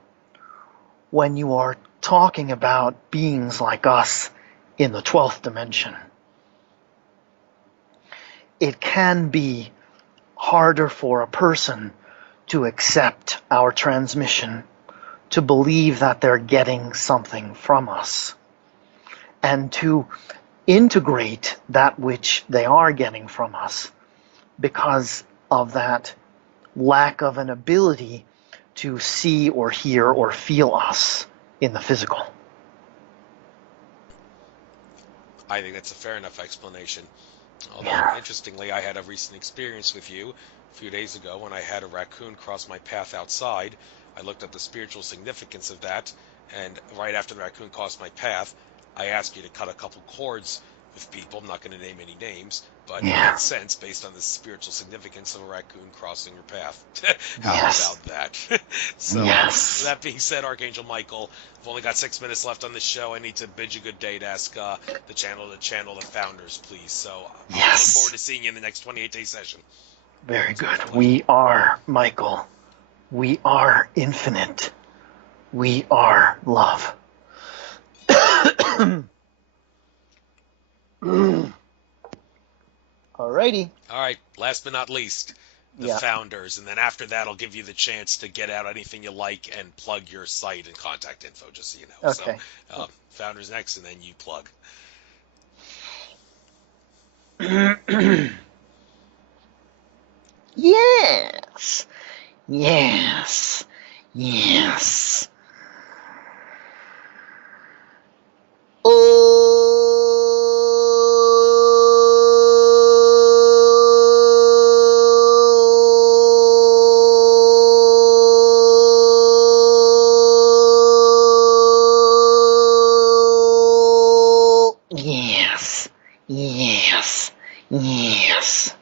when you are talking about beings like us in the 12th dimension, it can be harder for a person to accept our transmission, to believe that they're getting something from us, and to integrate that which they are getting from us because of that lack of an ability to see or hear or feel us in the physical. I think that's a fair enough explanation. Although, Yeah. interestingly, I had a recent experience with you a few days ago when I had a raccoon cross my path outside. I looked at the spiritual significance of that, and right after the raccoon crossed my path, I asked you to cut a couple cords with people. I'm not going to name any names, but it Yeah. made sense based on the spiritual significance of a raccoon crossing your path. How Yes. about that? So, Yes. with that being said, Archangel Michael, I've only got 6 minutes left on the show. I need to bid you good day to ask the channel the founders, please. So, I look Yes. forward to seeing you in the next 28-day session. Very good. We are, Michael. We are infinite. We are love. Alrighty. All right, last but not least, the Yeah. founders. And then after that, I'll give you the chance to get out anything you like and plug your site and contact info, just so you know. Okay. So, founders next, and then you plug. Yes. Yes. Yes. Oh. Yes. Yes. Yes.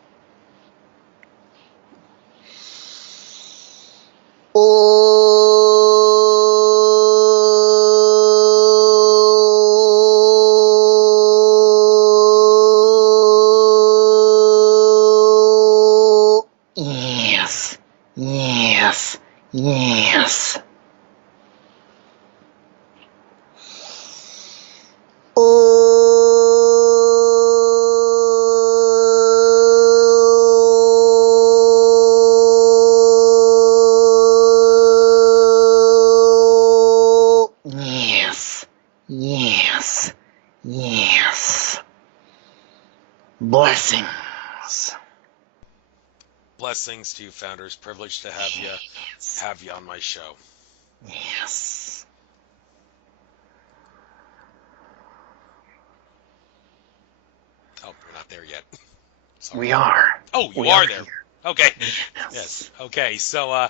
Oh, yes, yes, yes. Oh, yes, yes, yes. Blessings. Blessings to you, founders. Privileged to have you on my show. Yes. Oh, we're not there yet. Sorry. We are. Oh, you We are are there. here. Okay. Yes. Yes. Okay. So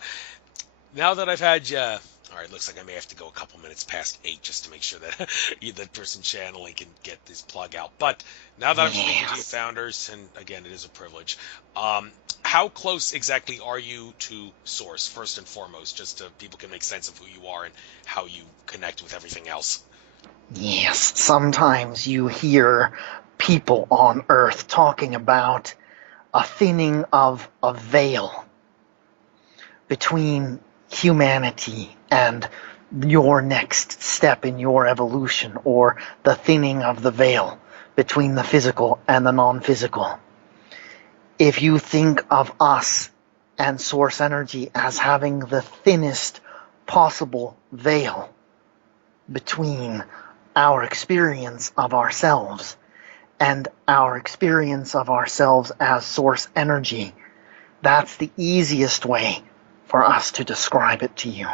now that I've had you, all right. Looks like I may have to go a couple minutes past 8 just to make sure that that person channeling can get this plug out. But now that I'm speaking to you, Yes. founders, and again, it is a privilege. How close exactly are you to Source, first and foremost, just so people can make sense of who you are and how you connect with everything else? Yes. Sometimes you hear people on Earth talking about a thinning of a veil between humanity and your next step in your evolution, or the thinning of the veil between the physical and the non-physical. If you think of us and source energy as having the thinnest possible veil between our experience of ourselves and our experience of ourselves as source energy, that's the easiest way for us to describe it to you.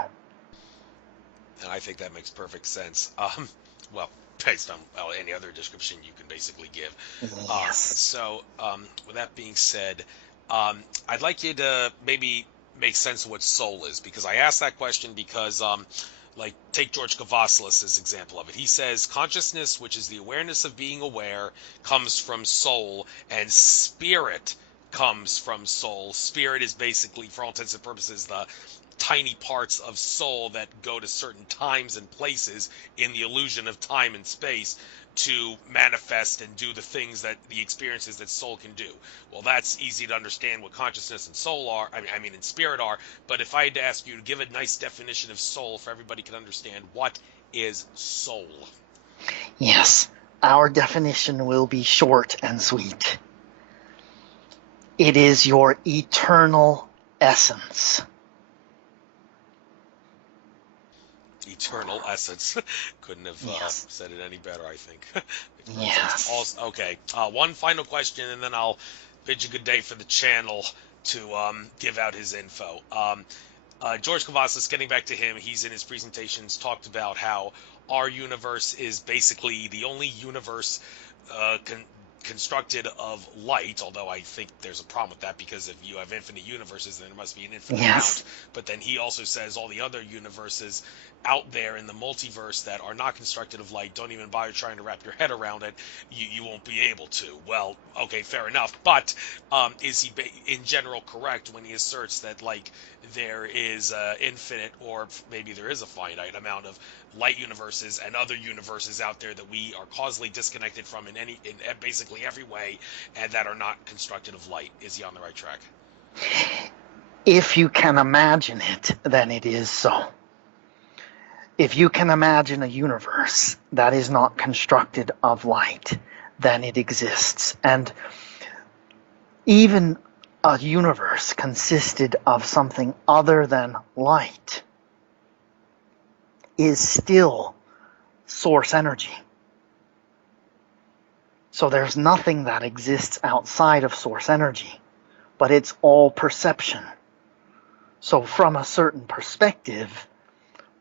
And I think that makes perfect sense. Well, based on any other description you can basically give. Yes. So, with that being said, I'd like you to maybe make sense of what soul is, because I asked that question because, like, take George Kavasilis' example of it. He says consciousness, which is the awareness of being aware, comes from soul, and spirit comes from soul. Spirit is basically, for all intents and purposes, the tiny parts of soul that go to certain times and places in the illusion of time and space, to manifest and do the things that the experiences that soul can do. Well, that's easy to understand what consciousness and soul are. I mean, and spirit are. But if I had to ask you to give a nice definition of soul for everybody can understand, what is soul? Yes, our definition will be short and sweet. It is your eternal essence. Eternal essence. Couldn't have Yes. said it any better, I think. Yes. Also, okay, one final question, and then I'll bid you good day for the channel to give out his info. George Kavassis, getting back to him, he's in his presentations talked about how our universe is basically the only universe constructed of light, although I think there's a problem with that, because if you have infinite universes, then there must be an infinite Yes. amount. But then he also says all the other universes out there in the multiverse that are not constructed of light, don't even bother trying to wrap your head around it. You won't be able to. Well, okay, fair enough. But is he in general correct when he asserts that, like, there is infinite, or maybe there is a finite amount of light universes and other universes out there that we are causally disconnected from in basically every way, and that are not constructed of light? Is he on the right track? If you can imagine it, then it is so. If you can imagine a universe that is not constructed of light, then it exists. And even a universe consisted of something other than light is still source energy. So there's nothing that exists outside of source energy, but it's all perception. So from a certain perspective,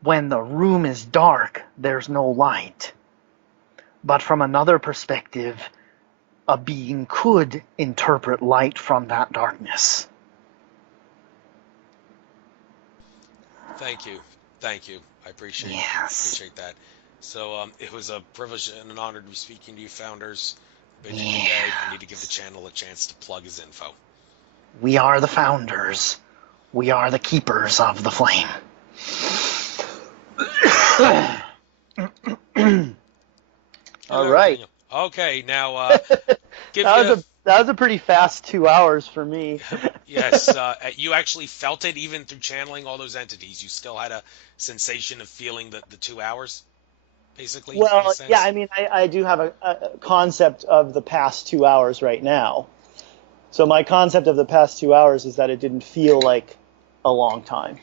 when the room is dark, there's no light. But from another perspective, a being could interpret light from that darkness. Thank you. I appreciate that. So it was a privilege and an honor to be speaking to you, founders. Bid you good day. I need to give the channel a chance to plug his info. We are the founders. We are the keepers of the flame. All right. Daniel. Okay, now That was a pretty fast 2 hours for me. Yes, you actually felt it even through channeling all those entities. You still had a sensation of feeling the 2 hours, basically. Well, in a sense? yeah, I mean, I do have a concept of the past 2 hours right now. So my concept of the past 2 hours is that it didn't feel like a long time.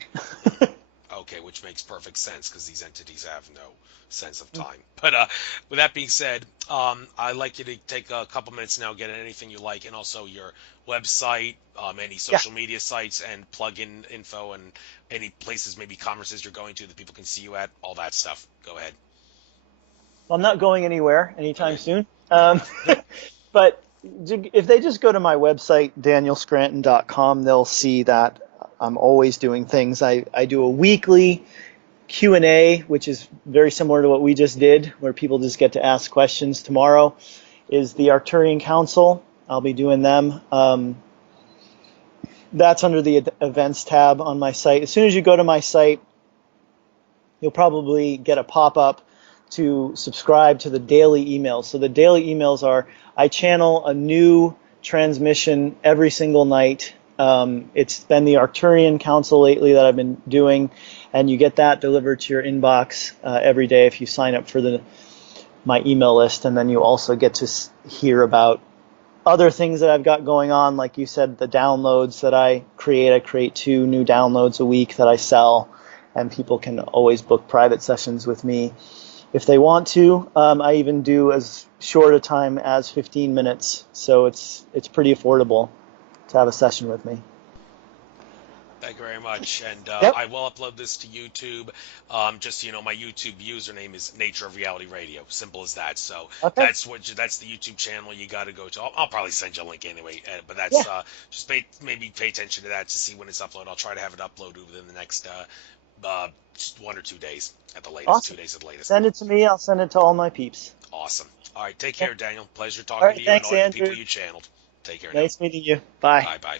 Okay, which makes perfect sense because these entities have no sense of time. But with that being said, I'd like you to take a couple minutes now, get anything you like, and also your website, any social media sites, and plug in info and any places, maybe conferences you're going to that people can see you at, all that stuff. Go ahead. I'm not going anywhere anytime soon. But if they just go to my website, danielscranton.com, they'll see that I'm always doing things. I do a weekly Q&A, which is very similar to what we just did, where people just get to ask questions. Tomorrow is the Arcturian Council. I'll be doing them. That's under the events tab on my site. As soon as you go to my site, you'll probably get a pop-up to subscribe to the daily emails. So the daily emails are, I channel a new transmission every single night. It's been the Arcturian Council lately that I've been doing, and you get that delivered to your inbox every day if you sign up for my email list. And then you also get to hear about other things that I've got going on. Like you said, the downloads that I create 2 new downloads a week that I sell, and people can always book private sessions with me if they want to. I even do as short a time as 15 minutes, so it's pretty affordable to have a session with me. Thank you very much. And I will upload this to YouTube. Just so you know, my YouTube username is Nature of Reality Radio. Simple as that. So that's the YouTube channel you got to go to. I'll probably send you a link anyway. But that's just maybe pay attention to that to see when it's uploaded. I'll try to have it uploaded within the next 1 or 2 days at the latest. Awesome. 2 days at the latest. Send it to me. I'll send it to all my peeps. Awesome. All right. Take care, Daniel. Pleasure talking to you Thanks, and all Andrew. the people you channeled. Take care. Nice meeting you. Bye. Bye.